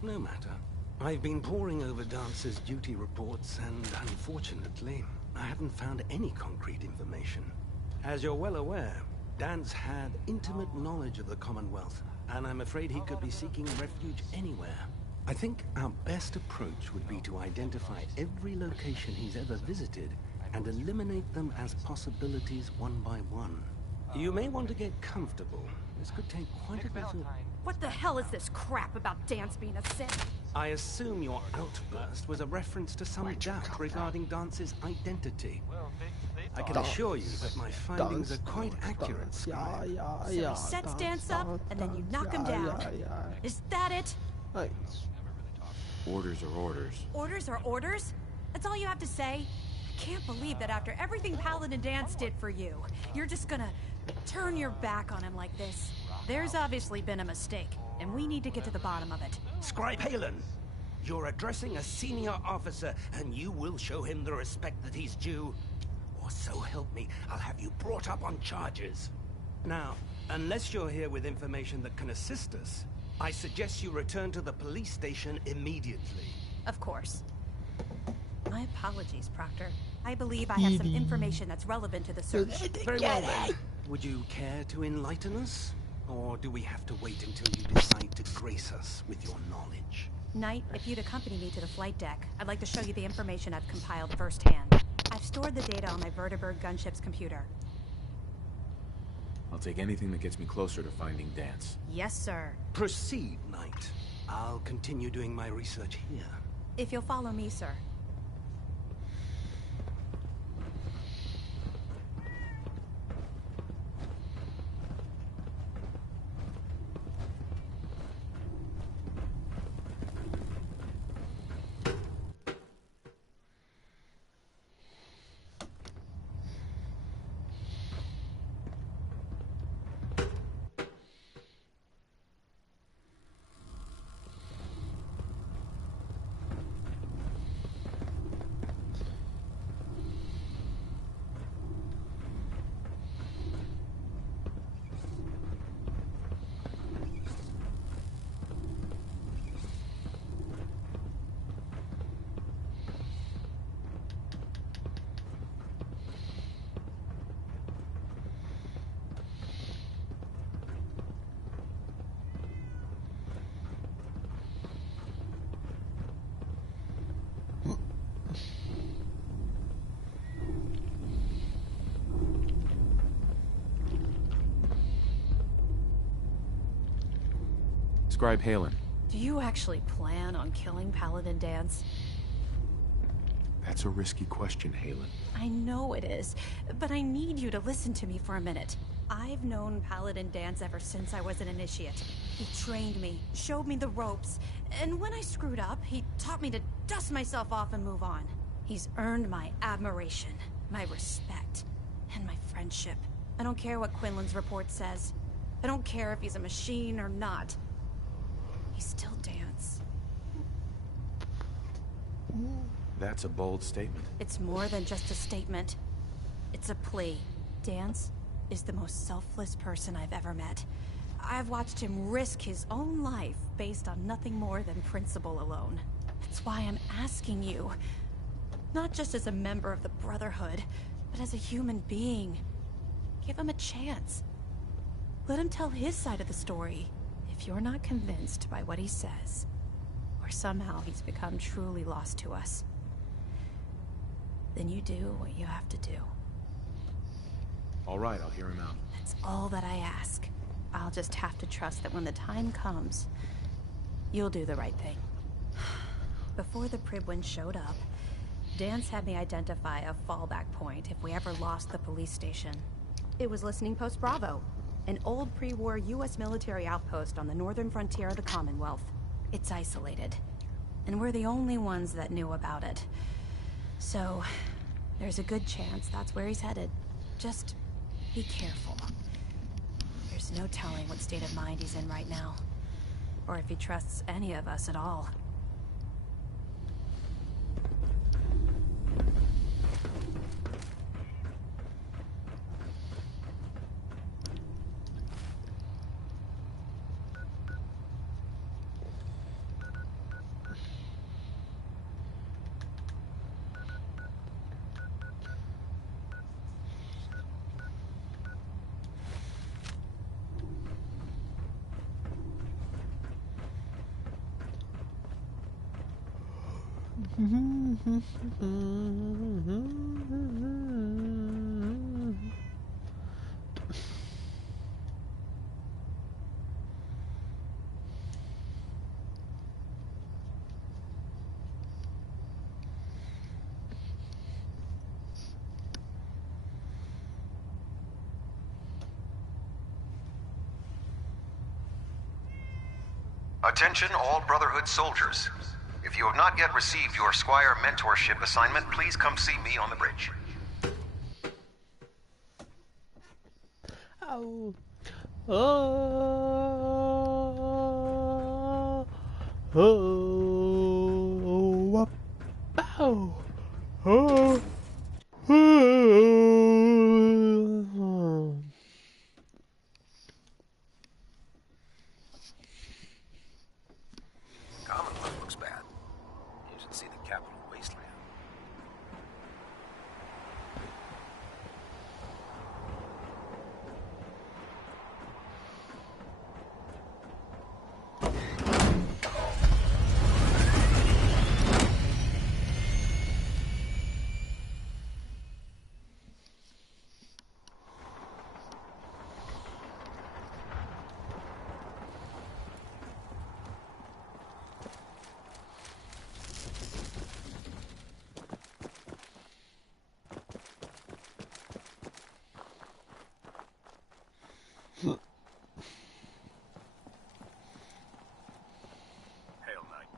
No matter. I've been poring over Dance's duty reports, and unfortunately, I haven't found any concrete information. As you're well aware, Dance had intimate knowledge of the Commonwealth, and I'm afraid he could be seeking refuge anywhere. I think our best approach would be to identify every location he's ever visited and eliminate them as possibilities one by one. You may want to get comfortable. This could take quite a bit of... What the hell is this crap about Dance being a Sith? I assume your outburst was a reference to some doubt regarding Dance's identity. I can assure you that my findings are quite accurate, Scribe. So he sets Dance up, and then you knock him down. Is that it? Orders are orders. Orders are orders? That's all you have to say? I can't believe that after everything Paladin Dance did for you, you're just gonna turn your back on him like this. There's obviously been a mistake, and we need to get to the bottom of it. Scribe Halen, you're addressing a senior officer, and you will show him the respect that he's due. Or so help me, I'll have you brought up on charges. Now, unless you're here with information that can assist us, I suggest you return to the police station immediately. Of course. My apologies, Proctor. I believe I have some information that's relevant to the search. Very well then. Would you care to enlighten us? Or do we have to wait until you decide to grace us with your knowledge? Knight, if you'd accompany me to the flight deck, I'd like to show you the information I've compiled firsthand. I've stored the data on my Vertibird gunship's computer. I'll take anything that gets me closer to finding Dance. Yes, sir. Proceed, Knight. I'll continue doing my research here. If you'll follow me, sir. Scribe Halen. Do you actually plan on killing Paladin Dance? That's a risky question, Halen. I know it is, but I need you to listen to me for a minute. I've known Paladin Dance ever since I was an initiate. He trained me, showed me the ropes, and when I screwed up, he taught me to dust myself off and move on. He's earned my admiration, my respect, and my friendship. I don't care what Quinlan's report says. I don't care if he's a machine or not. He's still Dance. That's a bold statement. It's more than just a statement. It's a plea. Dance is the most selfless person I've ever met. I've watched him risk his own life based on nothing more than principle alone. That's why I'm asking you. Not just as a member of the Brotherhood, but as a human being. Give him a chance. Let him tell his side of the story. If you're not convinced by what he says, or somehow he's become truly lost to us, then you do what you have to do. All right, I'll hear him out. That's all that I ask. I'll just have to trust that when the time comes, you'll do the right thing. Before the Pribwin showed up, Dance had me identify a fallback point if we ever lost the police station. It was Listening Post Bravo, an old pre-war U.S. military outpost on the northern frontier of the Commonwealth. It's isolated, and we're the only ones that knew about it. So, there's a good chance that's where he's headed. Just be careful. There's no telling what state of mind he's in right now, or if he trusts any of us at all. Attention all Brotherhood soldiers. If you have not yet received your Squire mentorship assignment, please come see me on the bridge. Oh. Oh. Oh. Oh. Oh. Oh. Commonwealth looks bad. You should see the capital wasteland. Hail, Knight.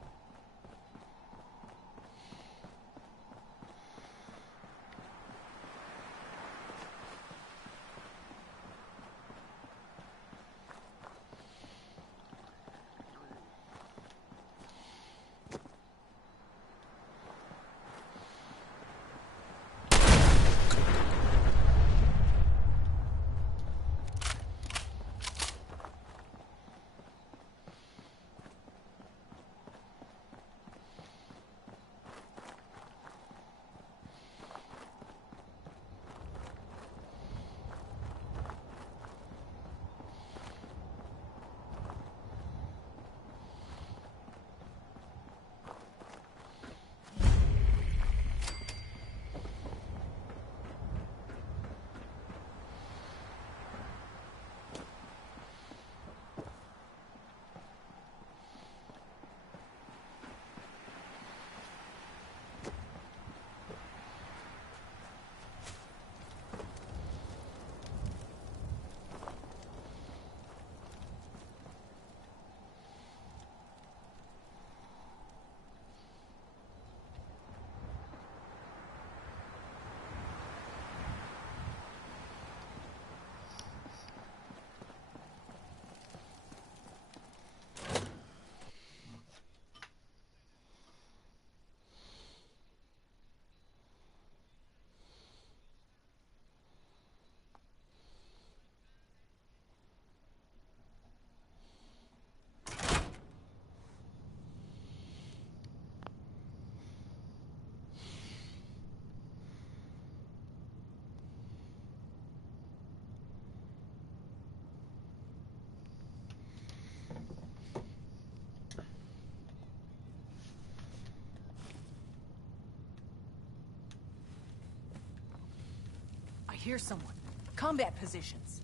I hear someone. Combat positions.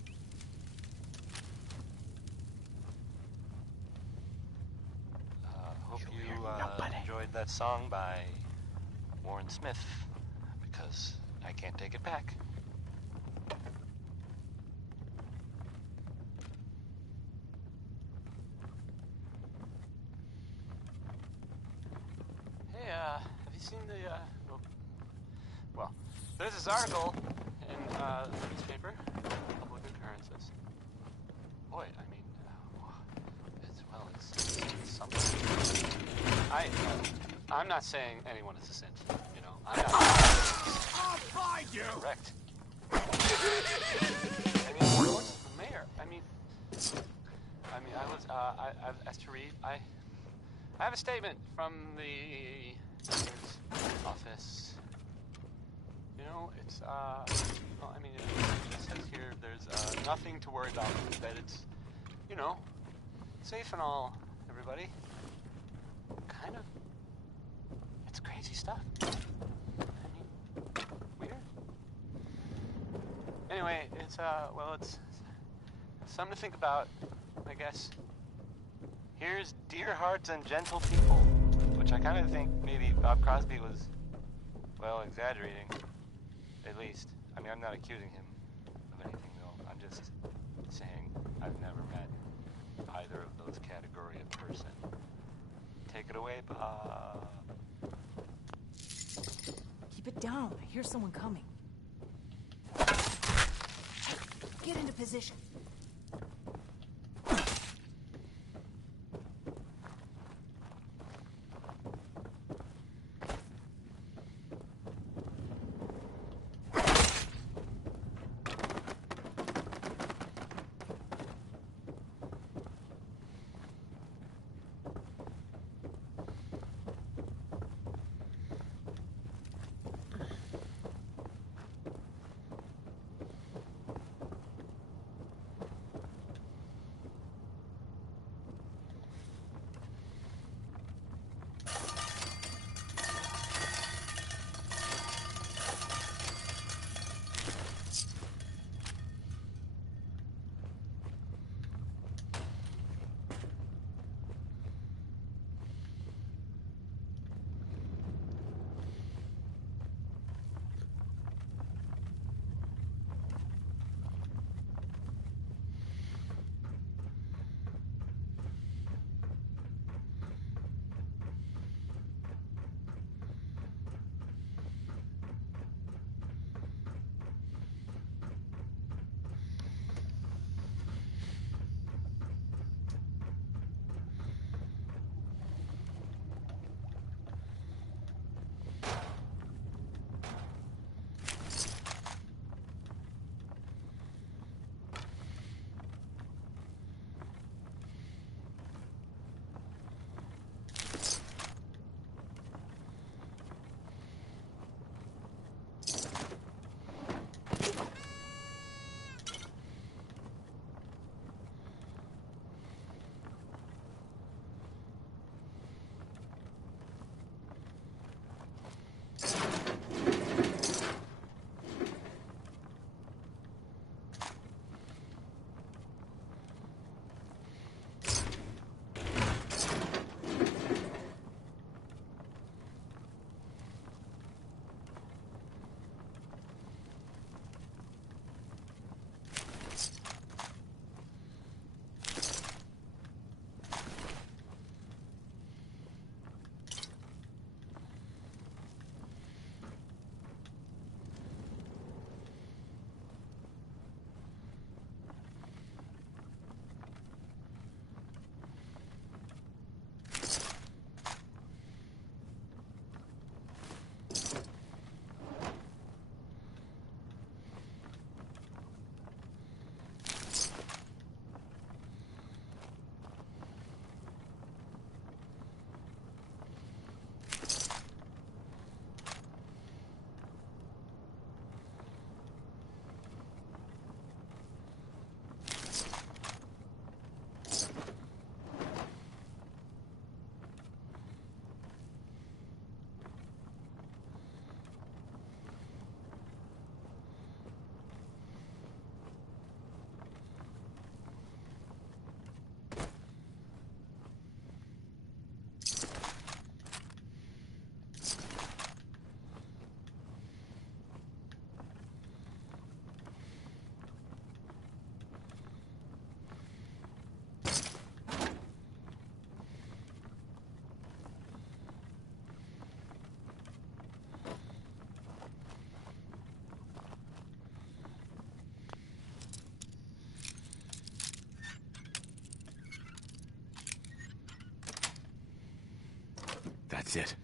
Hope you enjoyed that song by Warren Smith, because I can't take it back. have you seen the, well, there's this article in the newspaper, public occurrences. Boy, I mean, it's something. I'm not saying anyone is a saint, you know. I'm not. I'll find you! Correct. I mean, what's the mayor? I mean, I've asked to read. I have a statement from the mayor's office. You know, it's, well, I mean, it says here there's nothing to worry about, that it's, you know, safe and all, everybody. Kind of. It's crazy stuff. I mean, weird. Anyway, it's, well, it's something to think about, I guess. Here's dear hearts and gentle people, which I kind of think maybe Bob Crosby was, well, exaggerating. At least. I mean, I'm not accusing him of anything, though. I'm just saying I've never met either of those category of person. Take it away, Bob. Keep it down. I hear someone coming. Get into position. That's it.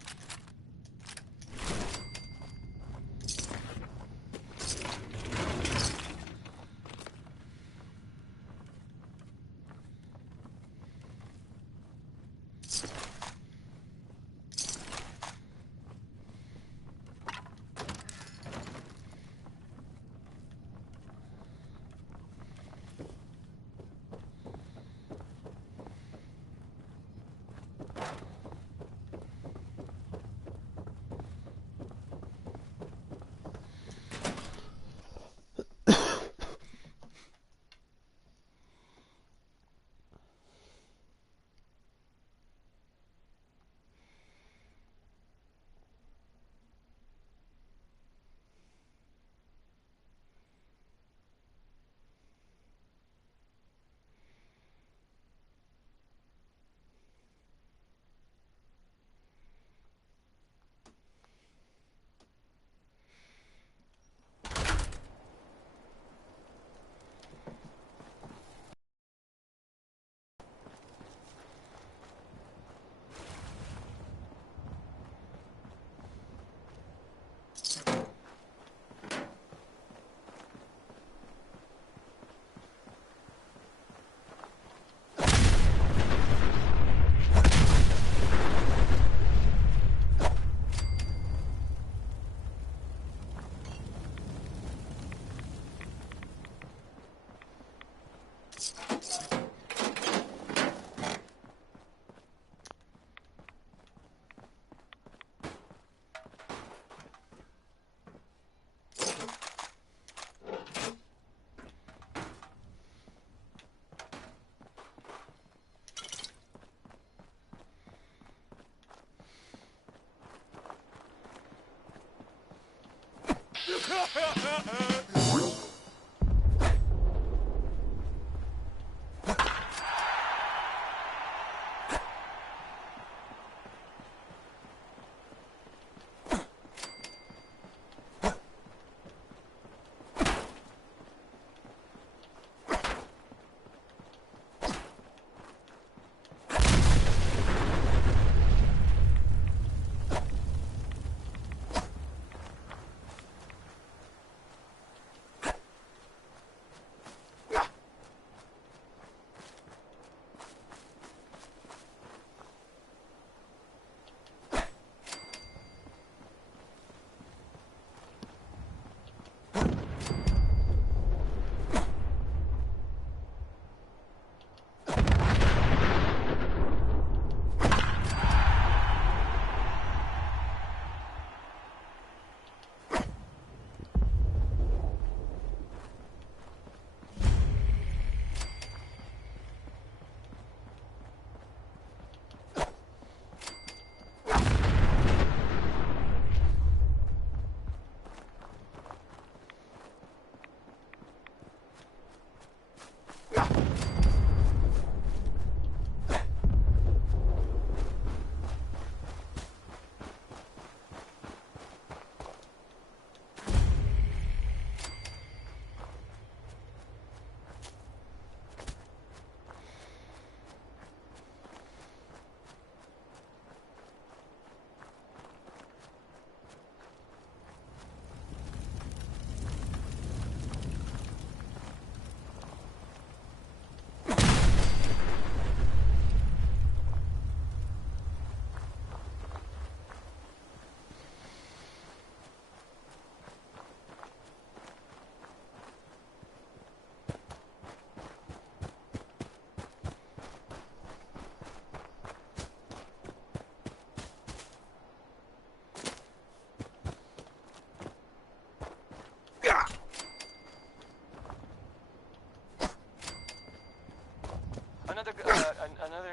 Another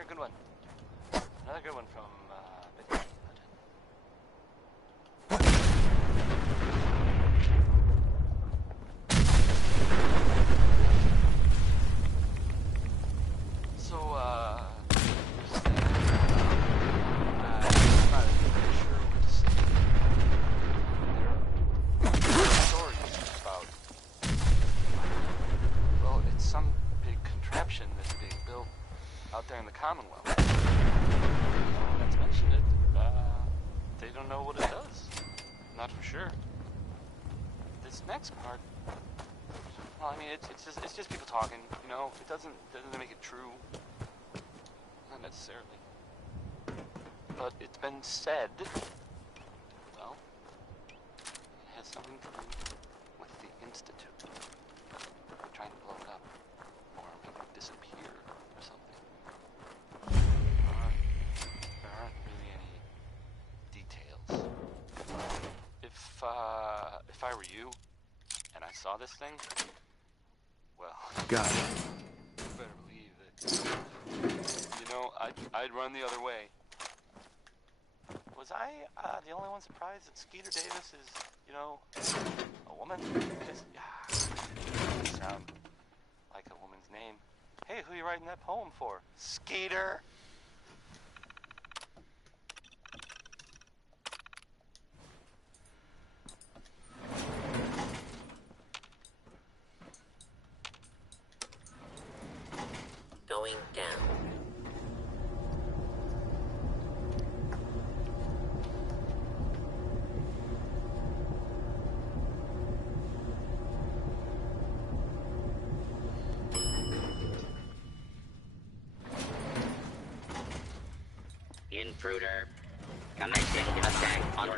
good one. Another good one from Video. So, I'm not really sure what to say. There are stories about, well, it's some big contraption that's being built out there in the Commonwealth. No one that's mentioned it. don't know what it does. Not for sure. This next part, well, I mean, it's just people talking, you know? It doesn't make it true. Not necessarily. But it's been said, well, it has something to do with the Institute. They're trying to blow it up, or make it disappear, or something. There aren't really any details. If I were you, and I saw this thing, well, got it. You better believe that, you know, I'd run the other way. Was I the only one surprised that Skeeter Davis is, you know, a woman? Because, it doesn't sound like a woman's name. Hey, who are you writing that poem for? Skeeter! Going down. Intruder. Commencing attack on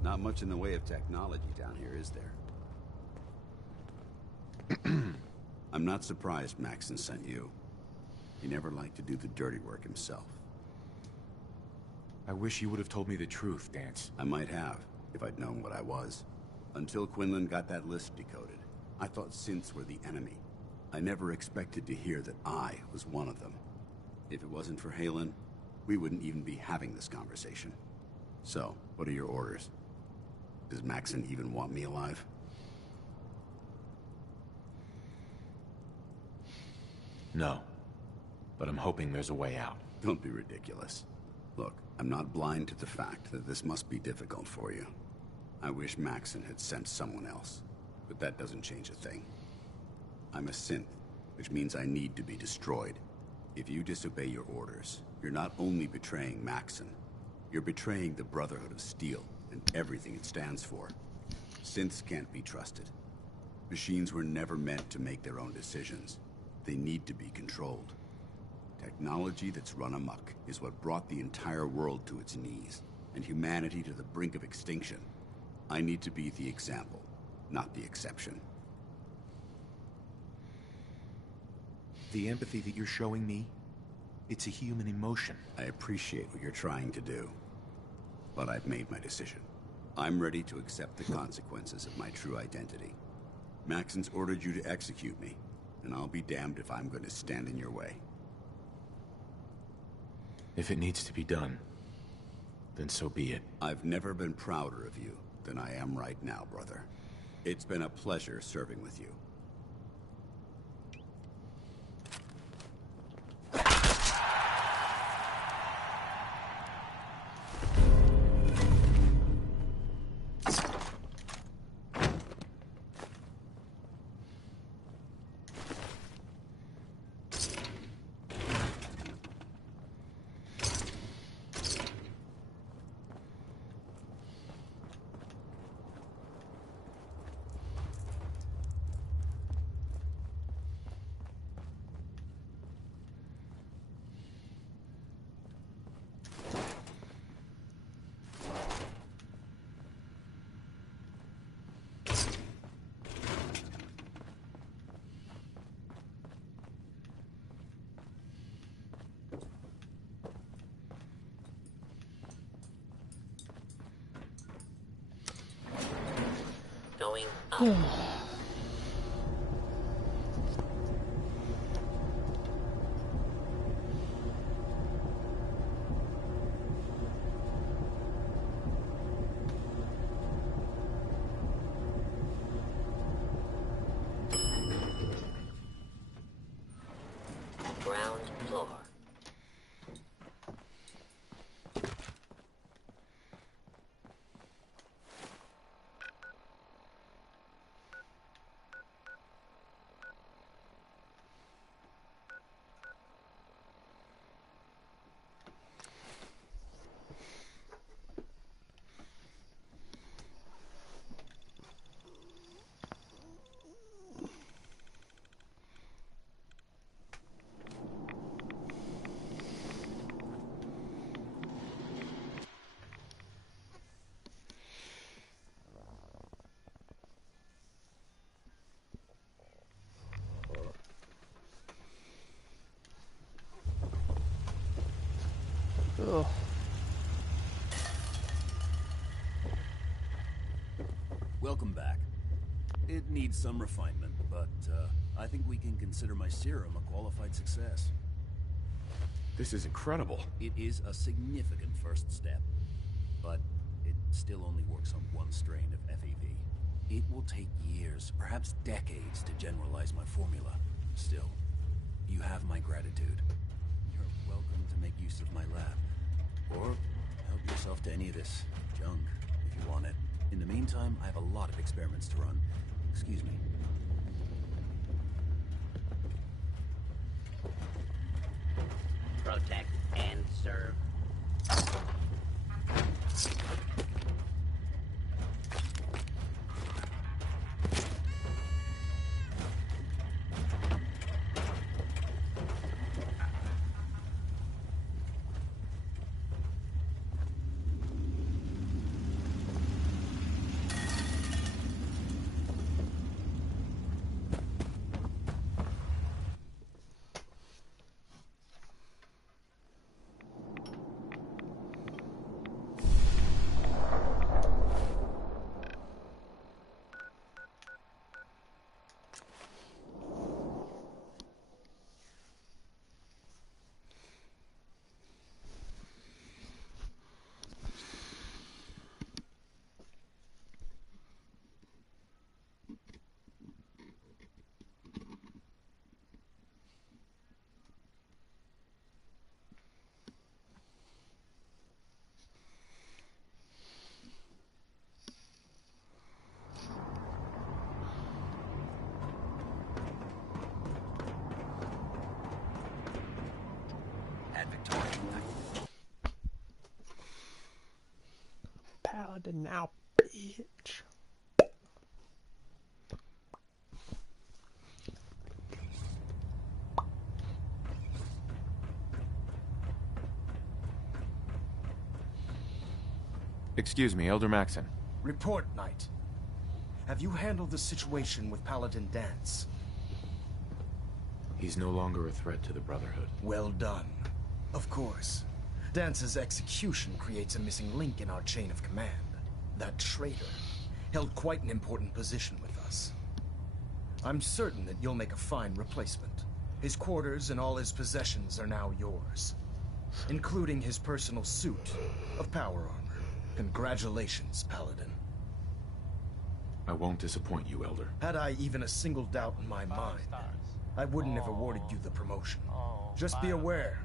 Not much in the way of technology down here, is there? I'm not surprised Maxon sent you. He never liked to do the dirty work himself. I wish you would have told me the truth, Dance. I might have, if I'd known what I was. Until Quinlan got that list decoded, I thought synths were the enemy. I never expected to hear that I was one of them. If it wasn't for Halen, we wouldn't even be having this conversation. So, what are your orders? Does Maxon even want me alive? No. But I'm hoping there's a way out. Don't be ridiculous. Look, I'm not blind to the fact that this must be difficult for you. I wish Maxon had sent someone else, but that doesn't change a thing. I'm a synth, which means I need to be destroyed. If you disobey your orders, you're not only betraying Maxon, you're betraying the Brotherhood of Steel and everything it stands for. Synths can't be trusted. Machines were never meant to make their own decisions. They need to be controlled. Technology that's run amok is what brought the entire world to its knees, and humanity to the brink of extinction. I need to be the example, not the exception. The empathy that you're showing me, it's a human emotion. I appreciate what you're trying to do, but I've made my decision. I'm ready to accept the consequences of my true identity. Maxon's ordered you to execute me, and I'll be damned if I'm going to stand in your way. If it needs to be done, then so be it. I've never been prouder of you than I am right now, brother. It's been a pleasure serving with you. Going up. Ugh. Welcome back. It needs some refinement, but I think we can consider my serum a qualified success. This is incredible. It is a significant first step, but it still only works on one strain of FEV. It will take years, perhaps decades, to generalize my formula. Still, you have my gratitude. You're welcome to make use of my lab, or help yourself to any of this junk if you want it. In the meantime, I have a lot of experiments to run. Excuse me. Protect and serve. Paladin now, bitch. Excuse me, Elder Maxon. Report, Knight. Have you handled the situation with Paladin Dance? He's no longer a threat to the Brotherhood. Well done. Of course. Dance's execution creates a missing link in our chain of command. That traitor held quite an important position with us. I'm certain that you'll make a fine replacement. His quarters and all his possessions are now yours, including his personal suit of power armor. Congratulations, Paladin. I won't disappoint you, Elder. Had I even a single doubt in my mind, I wouldn't have awarded you the promotion. Just be aware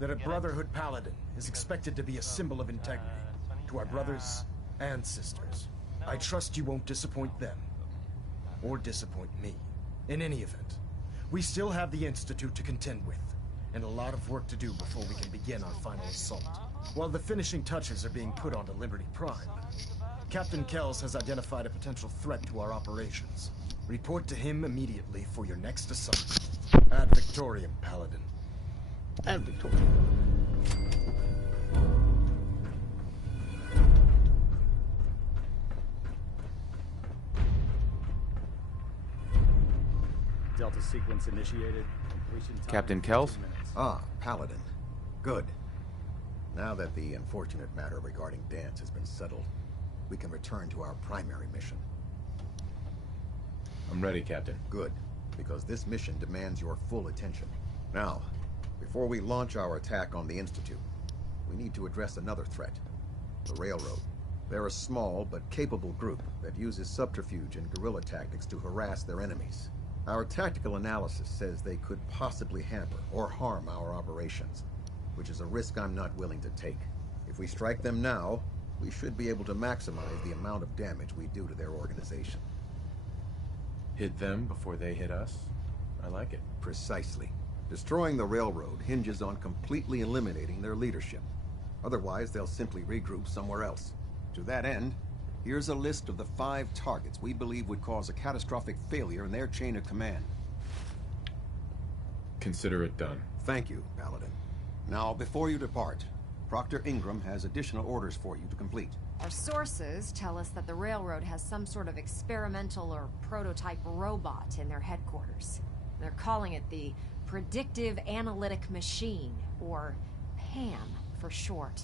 that a Brotherhood Paladin is expected to be a symbol of integrity to our brothers and sisters. I trust you won't disappoint them, or disappoint me. In any event, we still have the Institute to contend with, and a lot of work to do before we can begin our final assault. While the finishing touches are being put onto Liberty Prime, Captain Kells has identified a potential threat to our operations. Report to him immediately for your next assignment. Ad Victoriam, Paladin. Ad Victoriam. Delta sequence initiated. Completion time Captain Kells? Ah, Paladin. Good. Now that the unfortunate matter regarding Dance has been settled, we can return to our primary mission. I'm ready, Captain. Good, because this mission demands your full attention. Now, before we launch our attack on the Institute, we need to address another threat. The Railroad. They're a small but capable group that uses subterfuge and guerrilla tactics to harass their enemies. Our tactical analysis says they could possibly hamper or harm our operations, which is a risk I'm not willing to take. If we strike them now, we should be able to maximize the amount of damage we do to their organization. Hit them before they hit us? I like it. Precisely. Destroying the railroad hinges on completely eliminating their leadership. Otherwise, they'll simply regroup somewhere else. To that end, here's a list of the 5 targets we believe would cause a catastrophic failure in their chain of command. Consider it done. Thank you, Paladin. Now, before you depart, Proctor Ingram has additional orders for you to complete. Our sources tell us that the Railroad has some sort of experimental or prototype robot in their headquarters. They're calling it the Predictive Analytic Machine, or PAM. for short.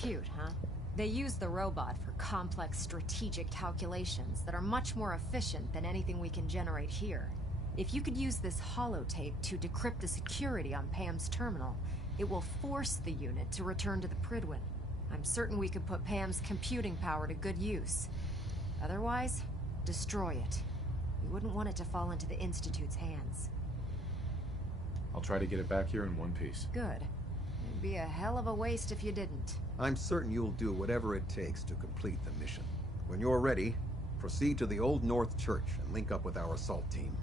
Cute, huh? They use the robot for complex strategic calculations that are much more efficient than anything we can generate here. If you could use this holotape to decrypt the security on Pam's terminal, it will force the unit to return to the Pridwin. I'm certain we could put Pam's computing power to good use. Otherwise, destroy it. We wouldn't want it to fall into the Institute's hands. I'll try to get it back here in one piece. Good. It'd be a hell of a waste if you didn't. I'm certain you'll do whatever it takes to complete the mission. When you're ready, proceed to the Old North Church and link up with our assault team.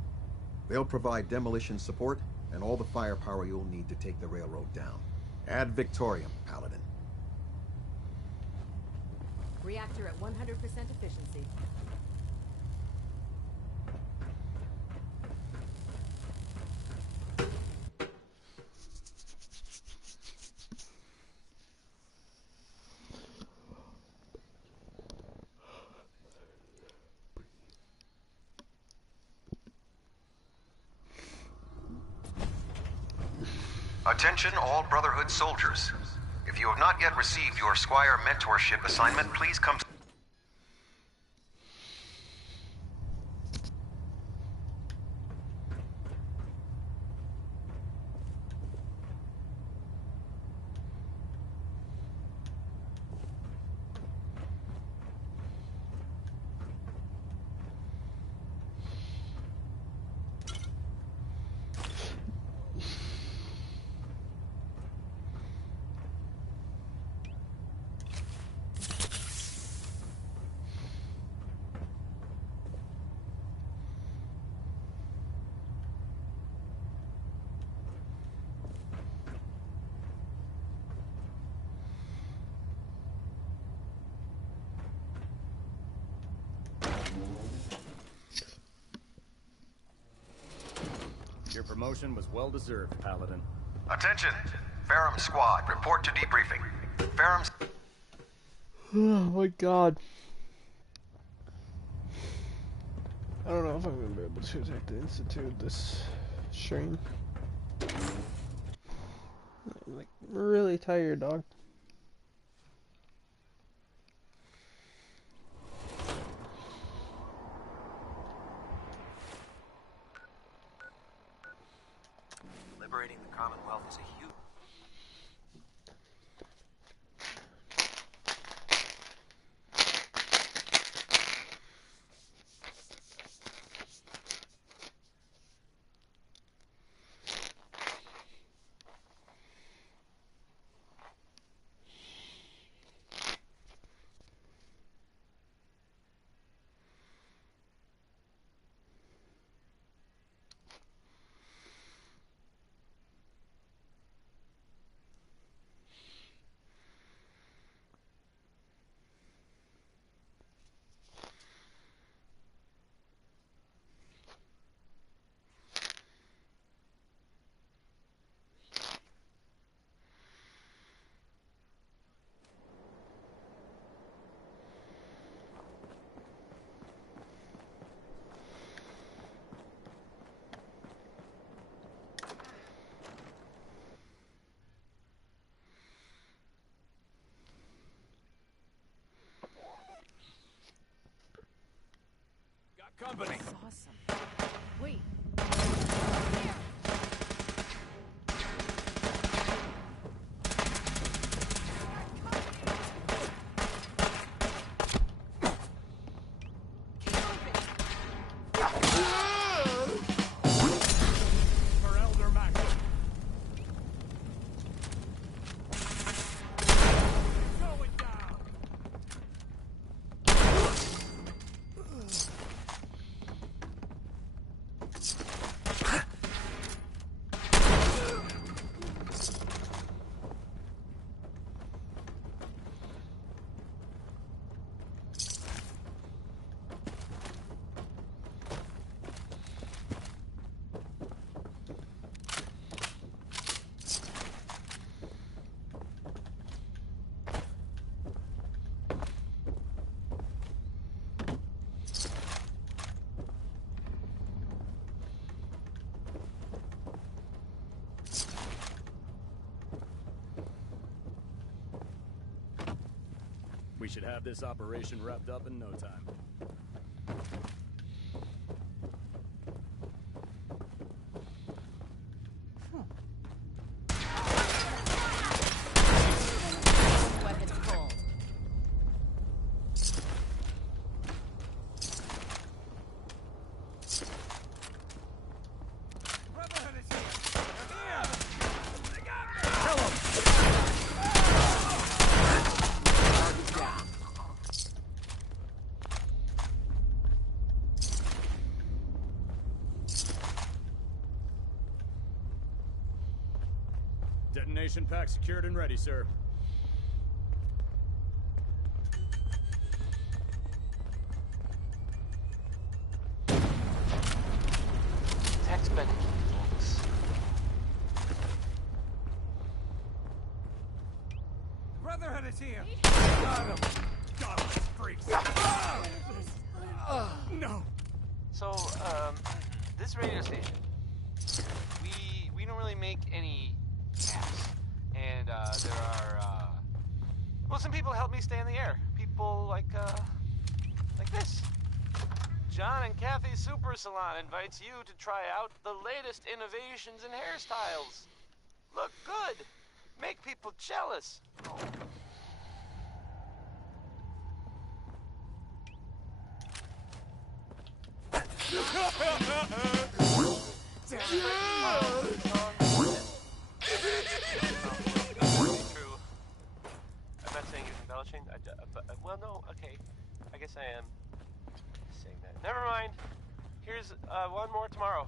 They'll provide demolition support and all the firepower you'll need to take the railroad down. Ad Victoriam, Paladin. Reactor at 100% efficiency. Attention all Brotherhood soldiers. If you have not yet received your Squire mentorship assignment, please come. Your promotion was well deserved, Paladin. Attention! Ferrum Squad, report to debriefing. Ferrum's... Oh my god. I don't know if I'm gonna be able to attack the Institute this stream. I'm like really tired, dog. Liberating the Commonwealth is a huge... We should have this operation wrapped up in no time. Weapons pulled. Detonation pack secured and ready, sir. Text Benedict, folks. Brotherhood is here! Got him! Got him, freaks! No! So, this radio station, we don't really make any gas. And, there are, well, some people help me stay in the air. People like this. John and Kathy's Super Salon invites you to try out the latest innovations in hairstyles. Look good. Make people jealous. Oh. True. I'm not saying you're embellishing. Well, no. Okay. I guess I am saying that. Never mind. Here's one more tomorrow.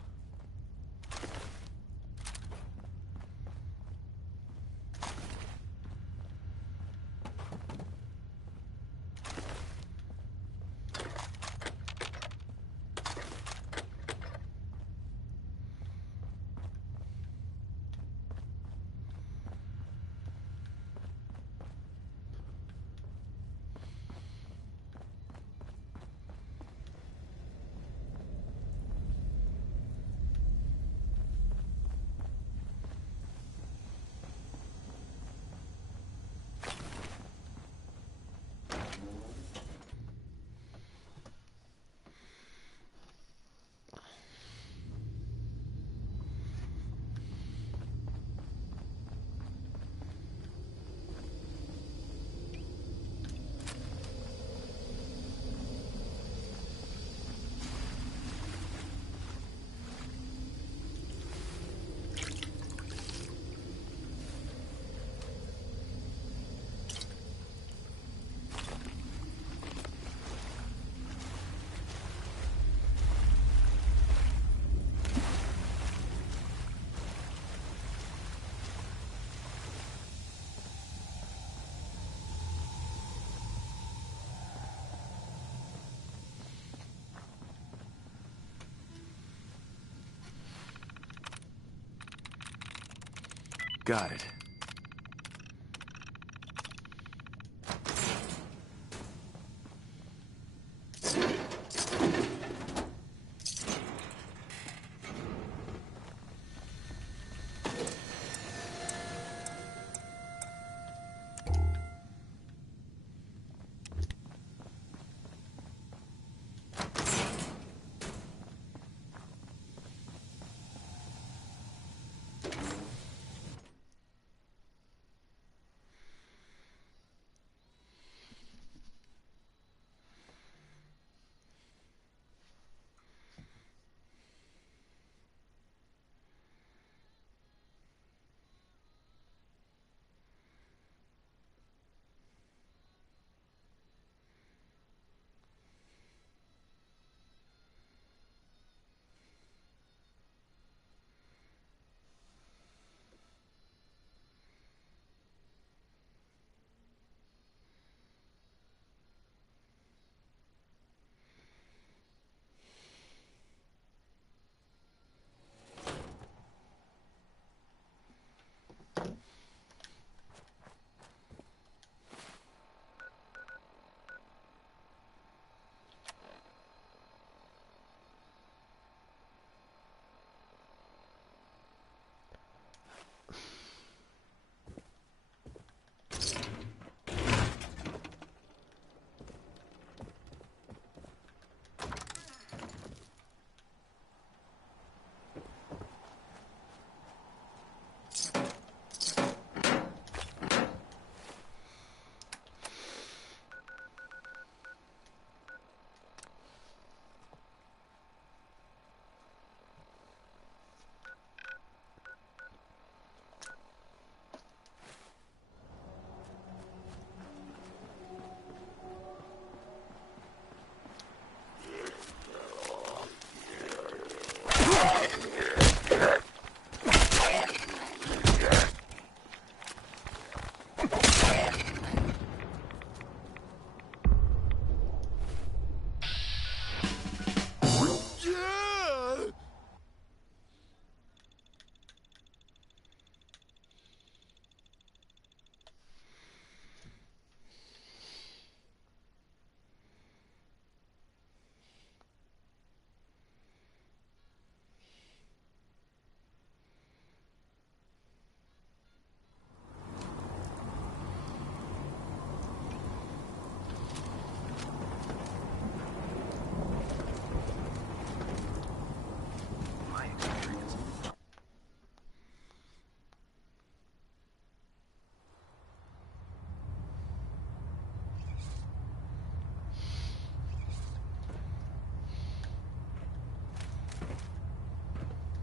Got it.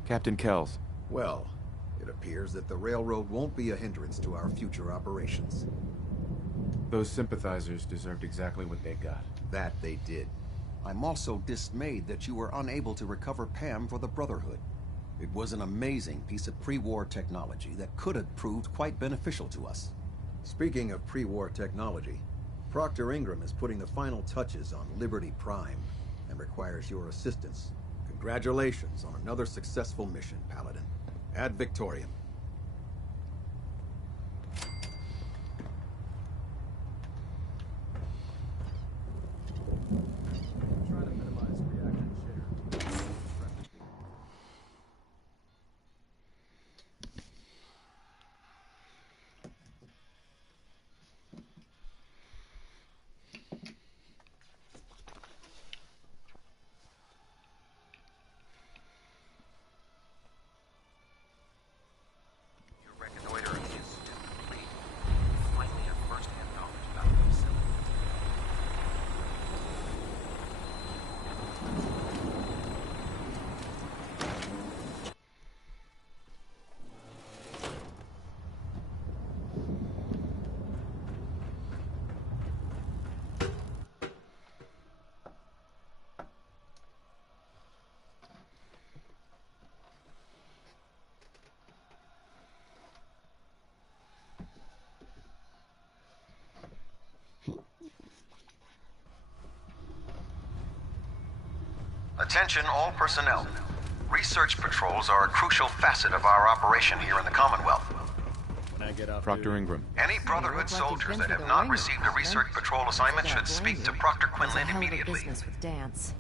Captain Kells. Well, it appears that the railroad won't be a hindrance to our future operations. Those sympathizers deserved exactly what they got. That they did. I'm also dismayed that you were unable to recover Pam for the Brotherhood. It was an amazing piece of pre-war technology that could have proved quite beneficial to us. Speaking of pre-war technology, Proctor Ingram is putting the final touches on Liberty Prime and requires your assistance. Congratulations on another successful mission, Paladin. Ad Victoriam. Attention all personnel. Research patrols are a crucial facet of our operation here in the Commonwealth. When I get off Proctor Ingram. Any Brotherhood soldiers that have not received a research patrol assignment should speak to Proctor Quinlan immediately. Business with Dance.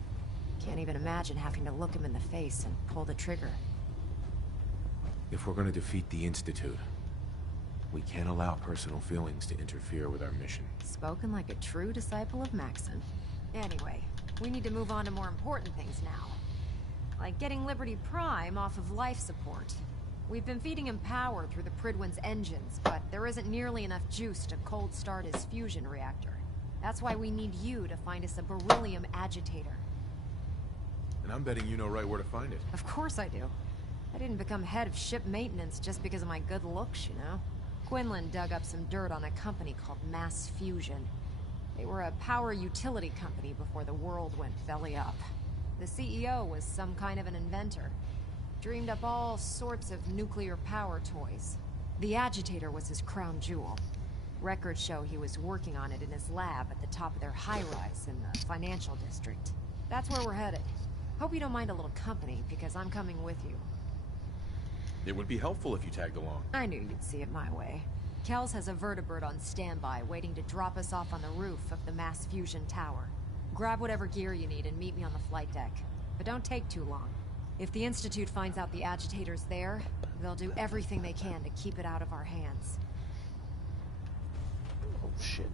Can't even imagine having to look him in the face and pull the trigger. If we're going to defeat the Institute, we can't allow personal feelings to interfere with our mission. Spoken like a true disciple of Maxon. Anyway, we need to move on to more important things now. Like getting Liberty Prime off of life support. We've been feeding him power through the Pridwin's engines, but there isn't nearly enough juice to cold start his fusion reactor. That's why we need you to find us a beryllium agitator. And I'm betting you know right where to find it. Of course I do. I didn't become head of ship maintenance just because of my good looks, you know? Quinlan dug up some dirt on a company called Mass Fusion. They were a power utility company before the world went belly up. The CEO was some kind of an inventor. Dreamed up all sorts of nuclear power toys. The agitator was his crown jewel. Records show he was working on it in his lab at the top of their high-rise in the financial district. That's where we're headed. Hope you don't mind a little company, because I'm coming with you. It would be helpful if you tagged along. I knew you'd see it my way. Kells has a vertibird on standby, waiting to drop us off on the roof of the Mass Fusion Tower. Grab whatever gear you need and meet me on the flight deck. But don't take too long. If the Institute finds out the agitator's there, they'll do everything they can to keep it out of our hands. Oh shit.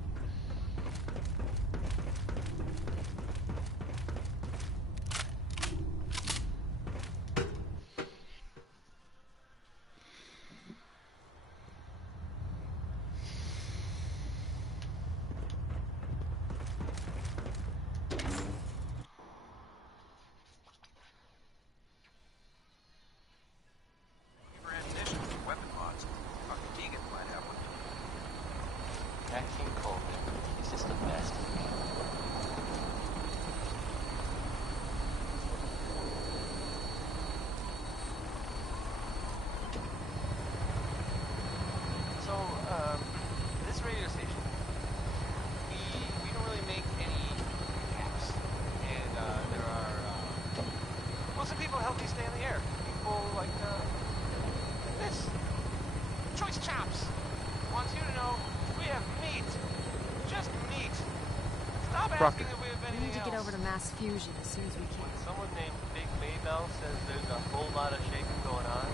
Proctor. We need to get over to Mass Fusion as soon as we can. When someone named Big Maybell says there's a whole lot of shaking going on,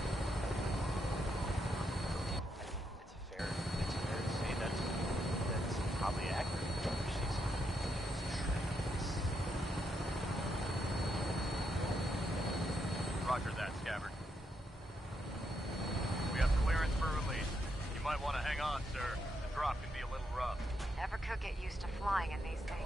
it's fair to say that's probably accurate. She's Roger that, Scabbard. We have clearance for release. You might want to hang on, sir. The drop can be a little rough. Never could get used to flying in these things.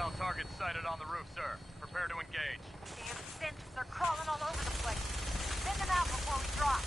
Hostile targets sighted on the roof, sir. Prepare to engage. Damn synths are crawling all over the place. Send them out before we drop.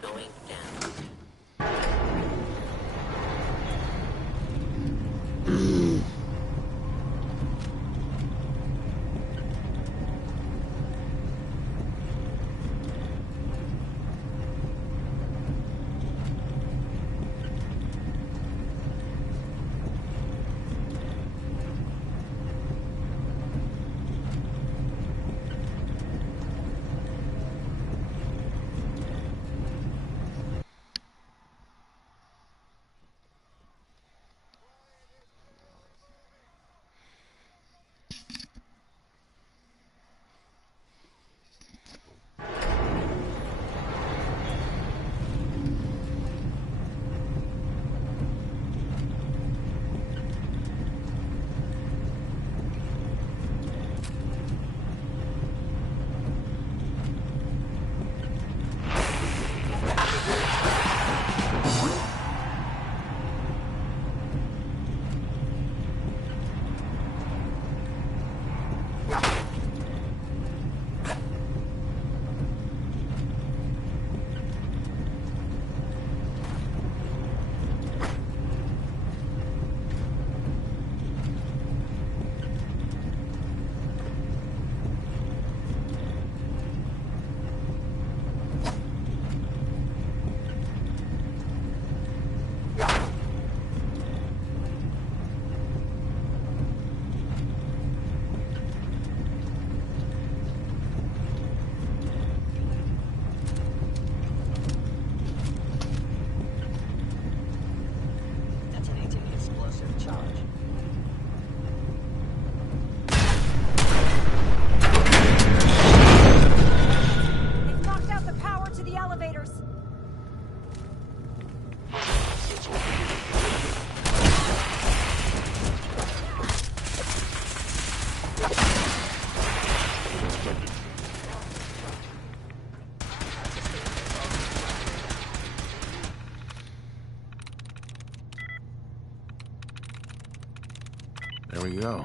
Going down. There we go.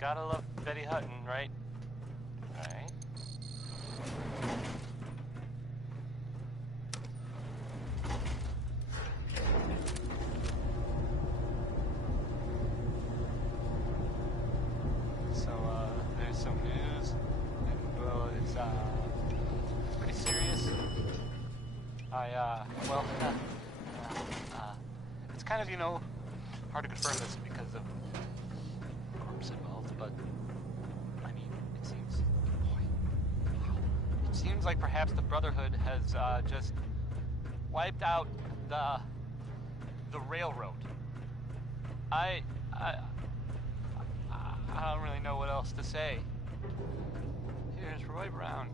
Gotta love Betty Hutton, right? Right. So, there's some news. Well, it's pretty serious. Well, it's kind of, hard to confirm this because of corpse involved, but I mean, it seems like perhaps the Brotherhood has just wiped out the railroad. I don't really know what else to say. Here's Roy Brown.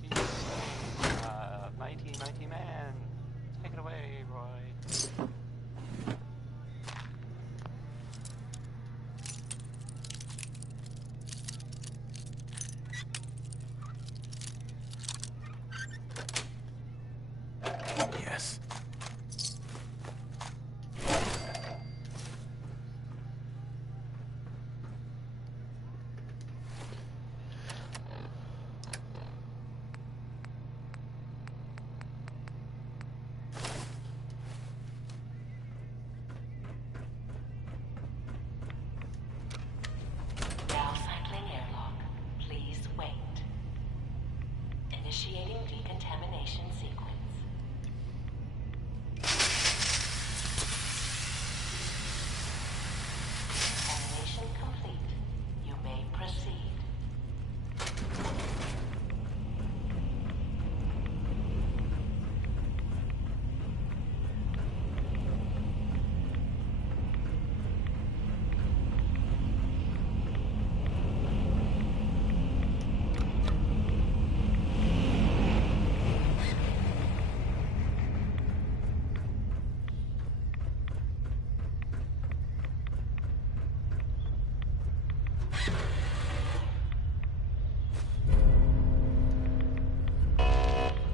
He's saying, mighty, mighty man. Take it away, Roy. Yes. Now cycling airlock. Please wait. Initiating decontamination sequence. Decontamination complete. You may proceed.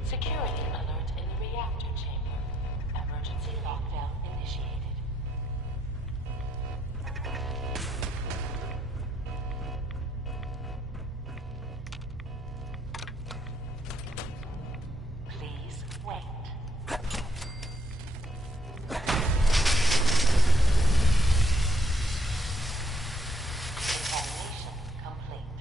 Security alert in the reactor chamber. Emergency lockdown initiated. Please wait. Decontamination complete.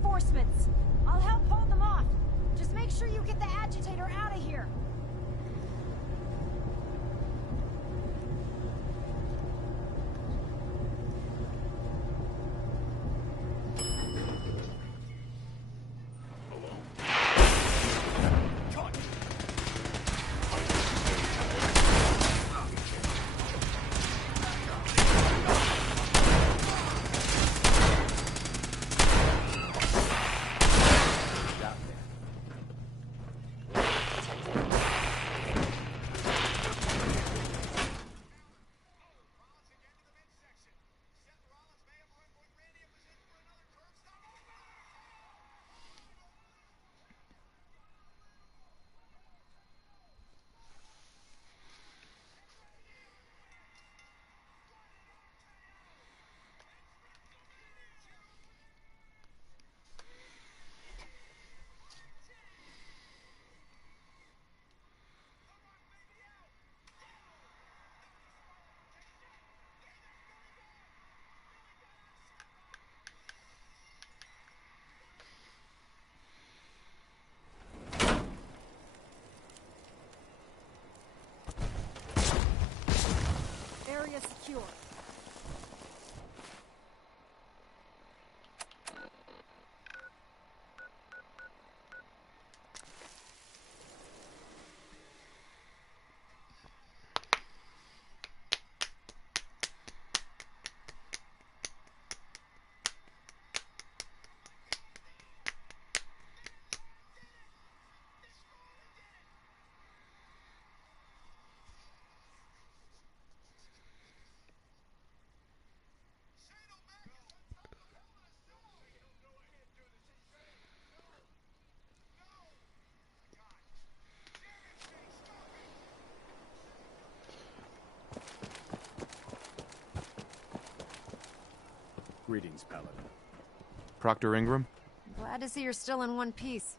reinforcements. I'll help hold them off. Just make sure you get the agitator out of here. Area secure. Greetings, Paladin. Proctor Ingram? Glad to see you're still in one piece.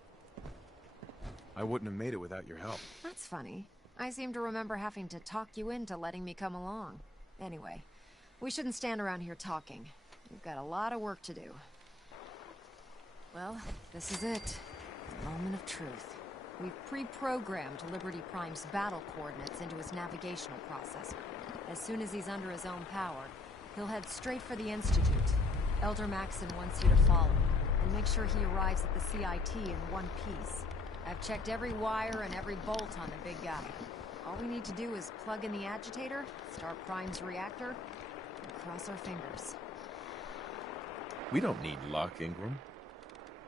I wouldn't have made it without your help. That's funny. I seem to remember having to talk you into letting me come along. Anyway, we shouldn't stand around here talking. We've got a lot of work to do. Well, this is it. The moment of truth. We've pre-programmed Liberty Prime's battle coordinates into his navigational processor. As soon as he's under his own power, he'll head straight for the Institute. Elder Maxon wants you to follow him, and make sure he arrives at the CIT in one piece. I've checked every wire and every bolt on the big guy. All we need to do is plug in the agitator, start Prime's reactor, and cross our fingers. We don't need luck, Ingram.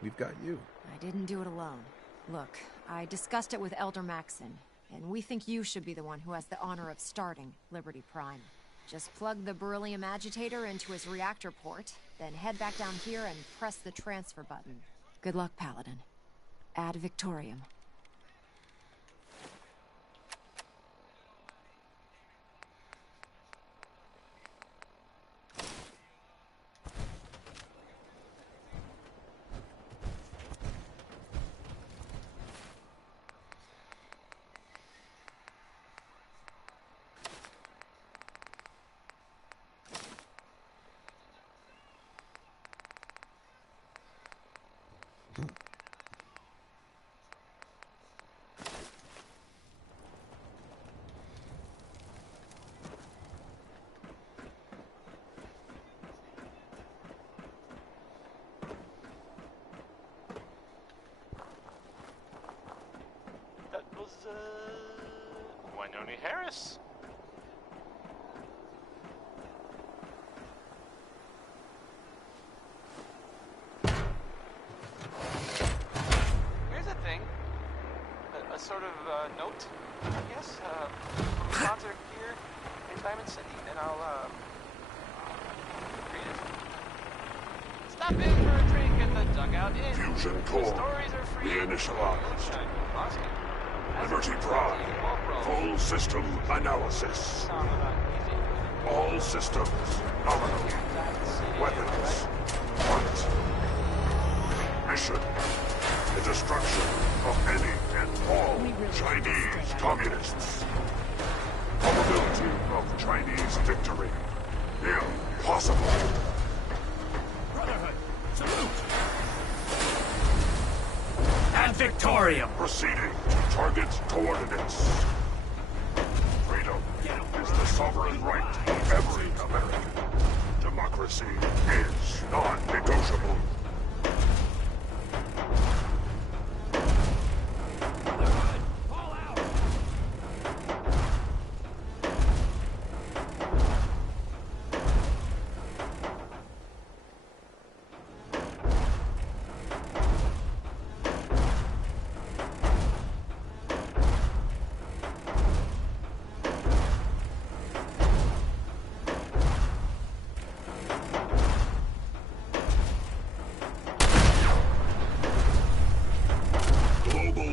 We've got you. I didn't do it alone. Look, I discussed it with Elder Maxon, and we think you should be the one who has the honor of starting Liberty Prime. Just plug the beryllium agitator into his reactor port, then head back down here and press the transfer button. Good luck, Paladin. Ad Victoriam. Winoni Harris. Here's a thing. A sort of note, I guess, from a sponsor here in Diamond City, and I'll read it. Stop in for a drink at the Dugout Inn. Fusion core. Reinitialized. Liberty Prime. Full system analysis. All systems nominal. Weapons. What? Mission. The destruction of any and all Chinese communists. Probability of Chinese victory. Impossible. Brotherhood, salute! ad victoriam! Proceeding to target coordinates. Freedom is the sovereign right of every American. Democracy is non-negotiable.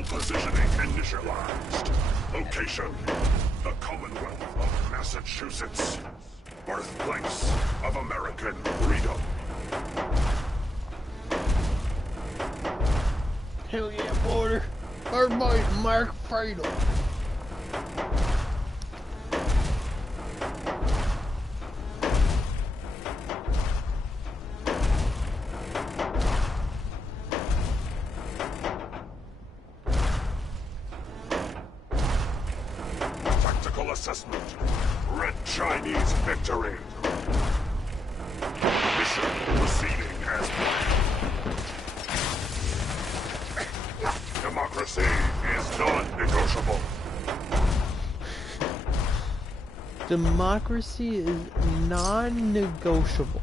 Positioning initialized. Location: the Commonwealth of Massachusetts. Birthplace of American freedom. Hell yeah, border. Everybody, American freedom. Assessment. Red Chinese victory. Mission proceeding as planned. Democracy is non-negotiable. Democracy is non-negotiable.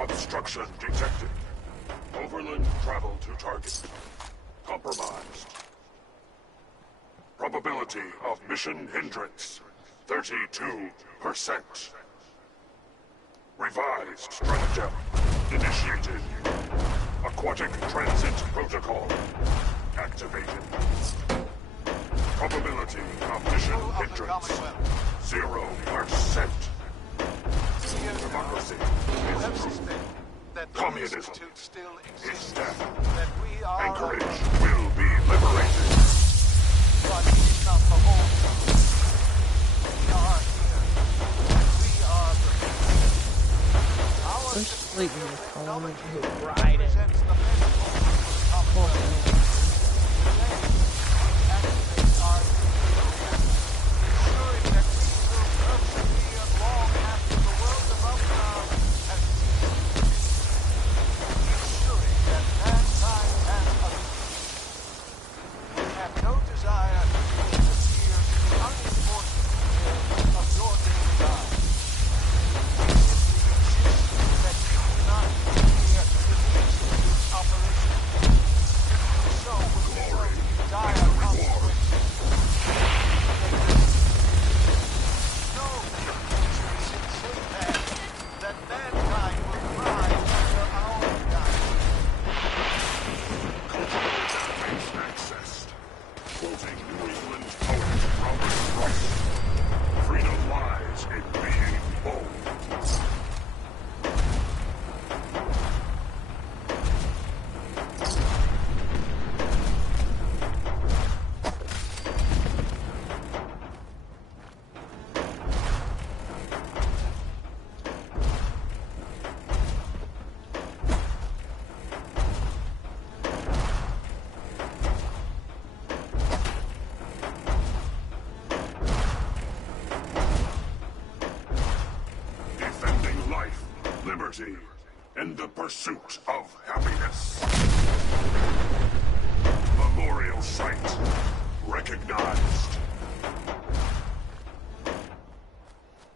Obstruction detected. Overland travel to target. Compromised. Probability of mission hindrance, 32%. Revised stratagem initiated. Aquatic transit protocol activated. Probability of mission hindrance, 0%. Democracy is true. Communism is death. Anchorage will be liberated. But it's not the whole truth. We are here. We are the people. Our Just technology represents the best moments of the Commonwealth. Today, we activate our ensuring that we will persevere long after the world above ground has ceased. Ensuring that mankind has a future. We have no desire to interfere in the unimportant details of your daily life. We simply insist that you do not interfere with the Institute's operation. Doing so will result in dire consequences. Know that the future is in safe hands, that mankind will thrive under our guidance. Cultural database accessed. Quoting New England poet Robert Frost. Freedom lies in being bold. Defending life, liberty, and the pursuit of happiness. Memorial site recognized.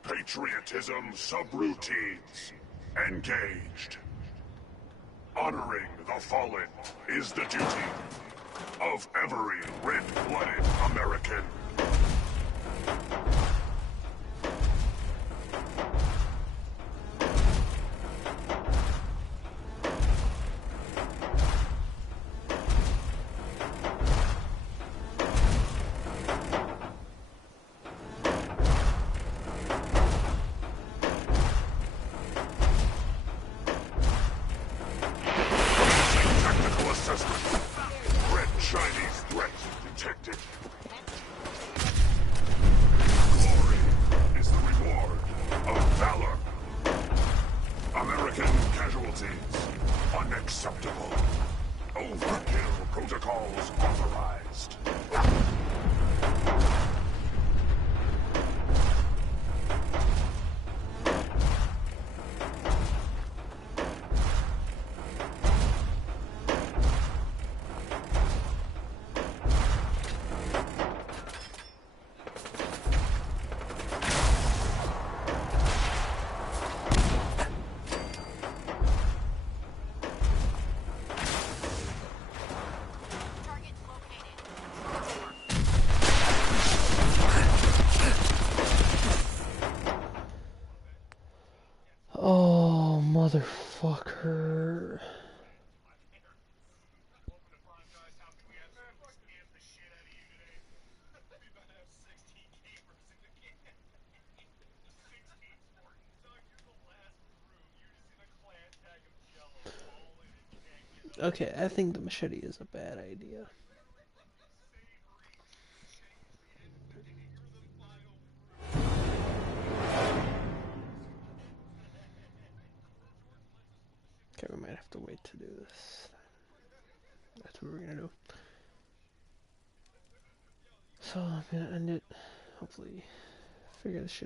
Patriotism subroutines engaged. Honoring the fallen is the duty of every red-blooded American. Tactical assessment. Red Chinese threat detected. Glory is the reward of valor. American casualties unacceptable. Overkill protocols authorized. Oh, motherfucker. Okay, I think the machete is a bad idea. Okay, we might have to wait to do this. That's what we're gonna do. So I'm gonna end it. Hopefully, figure this shit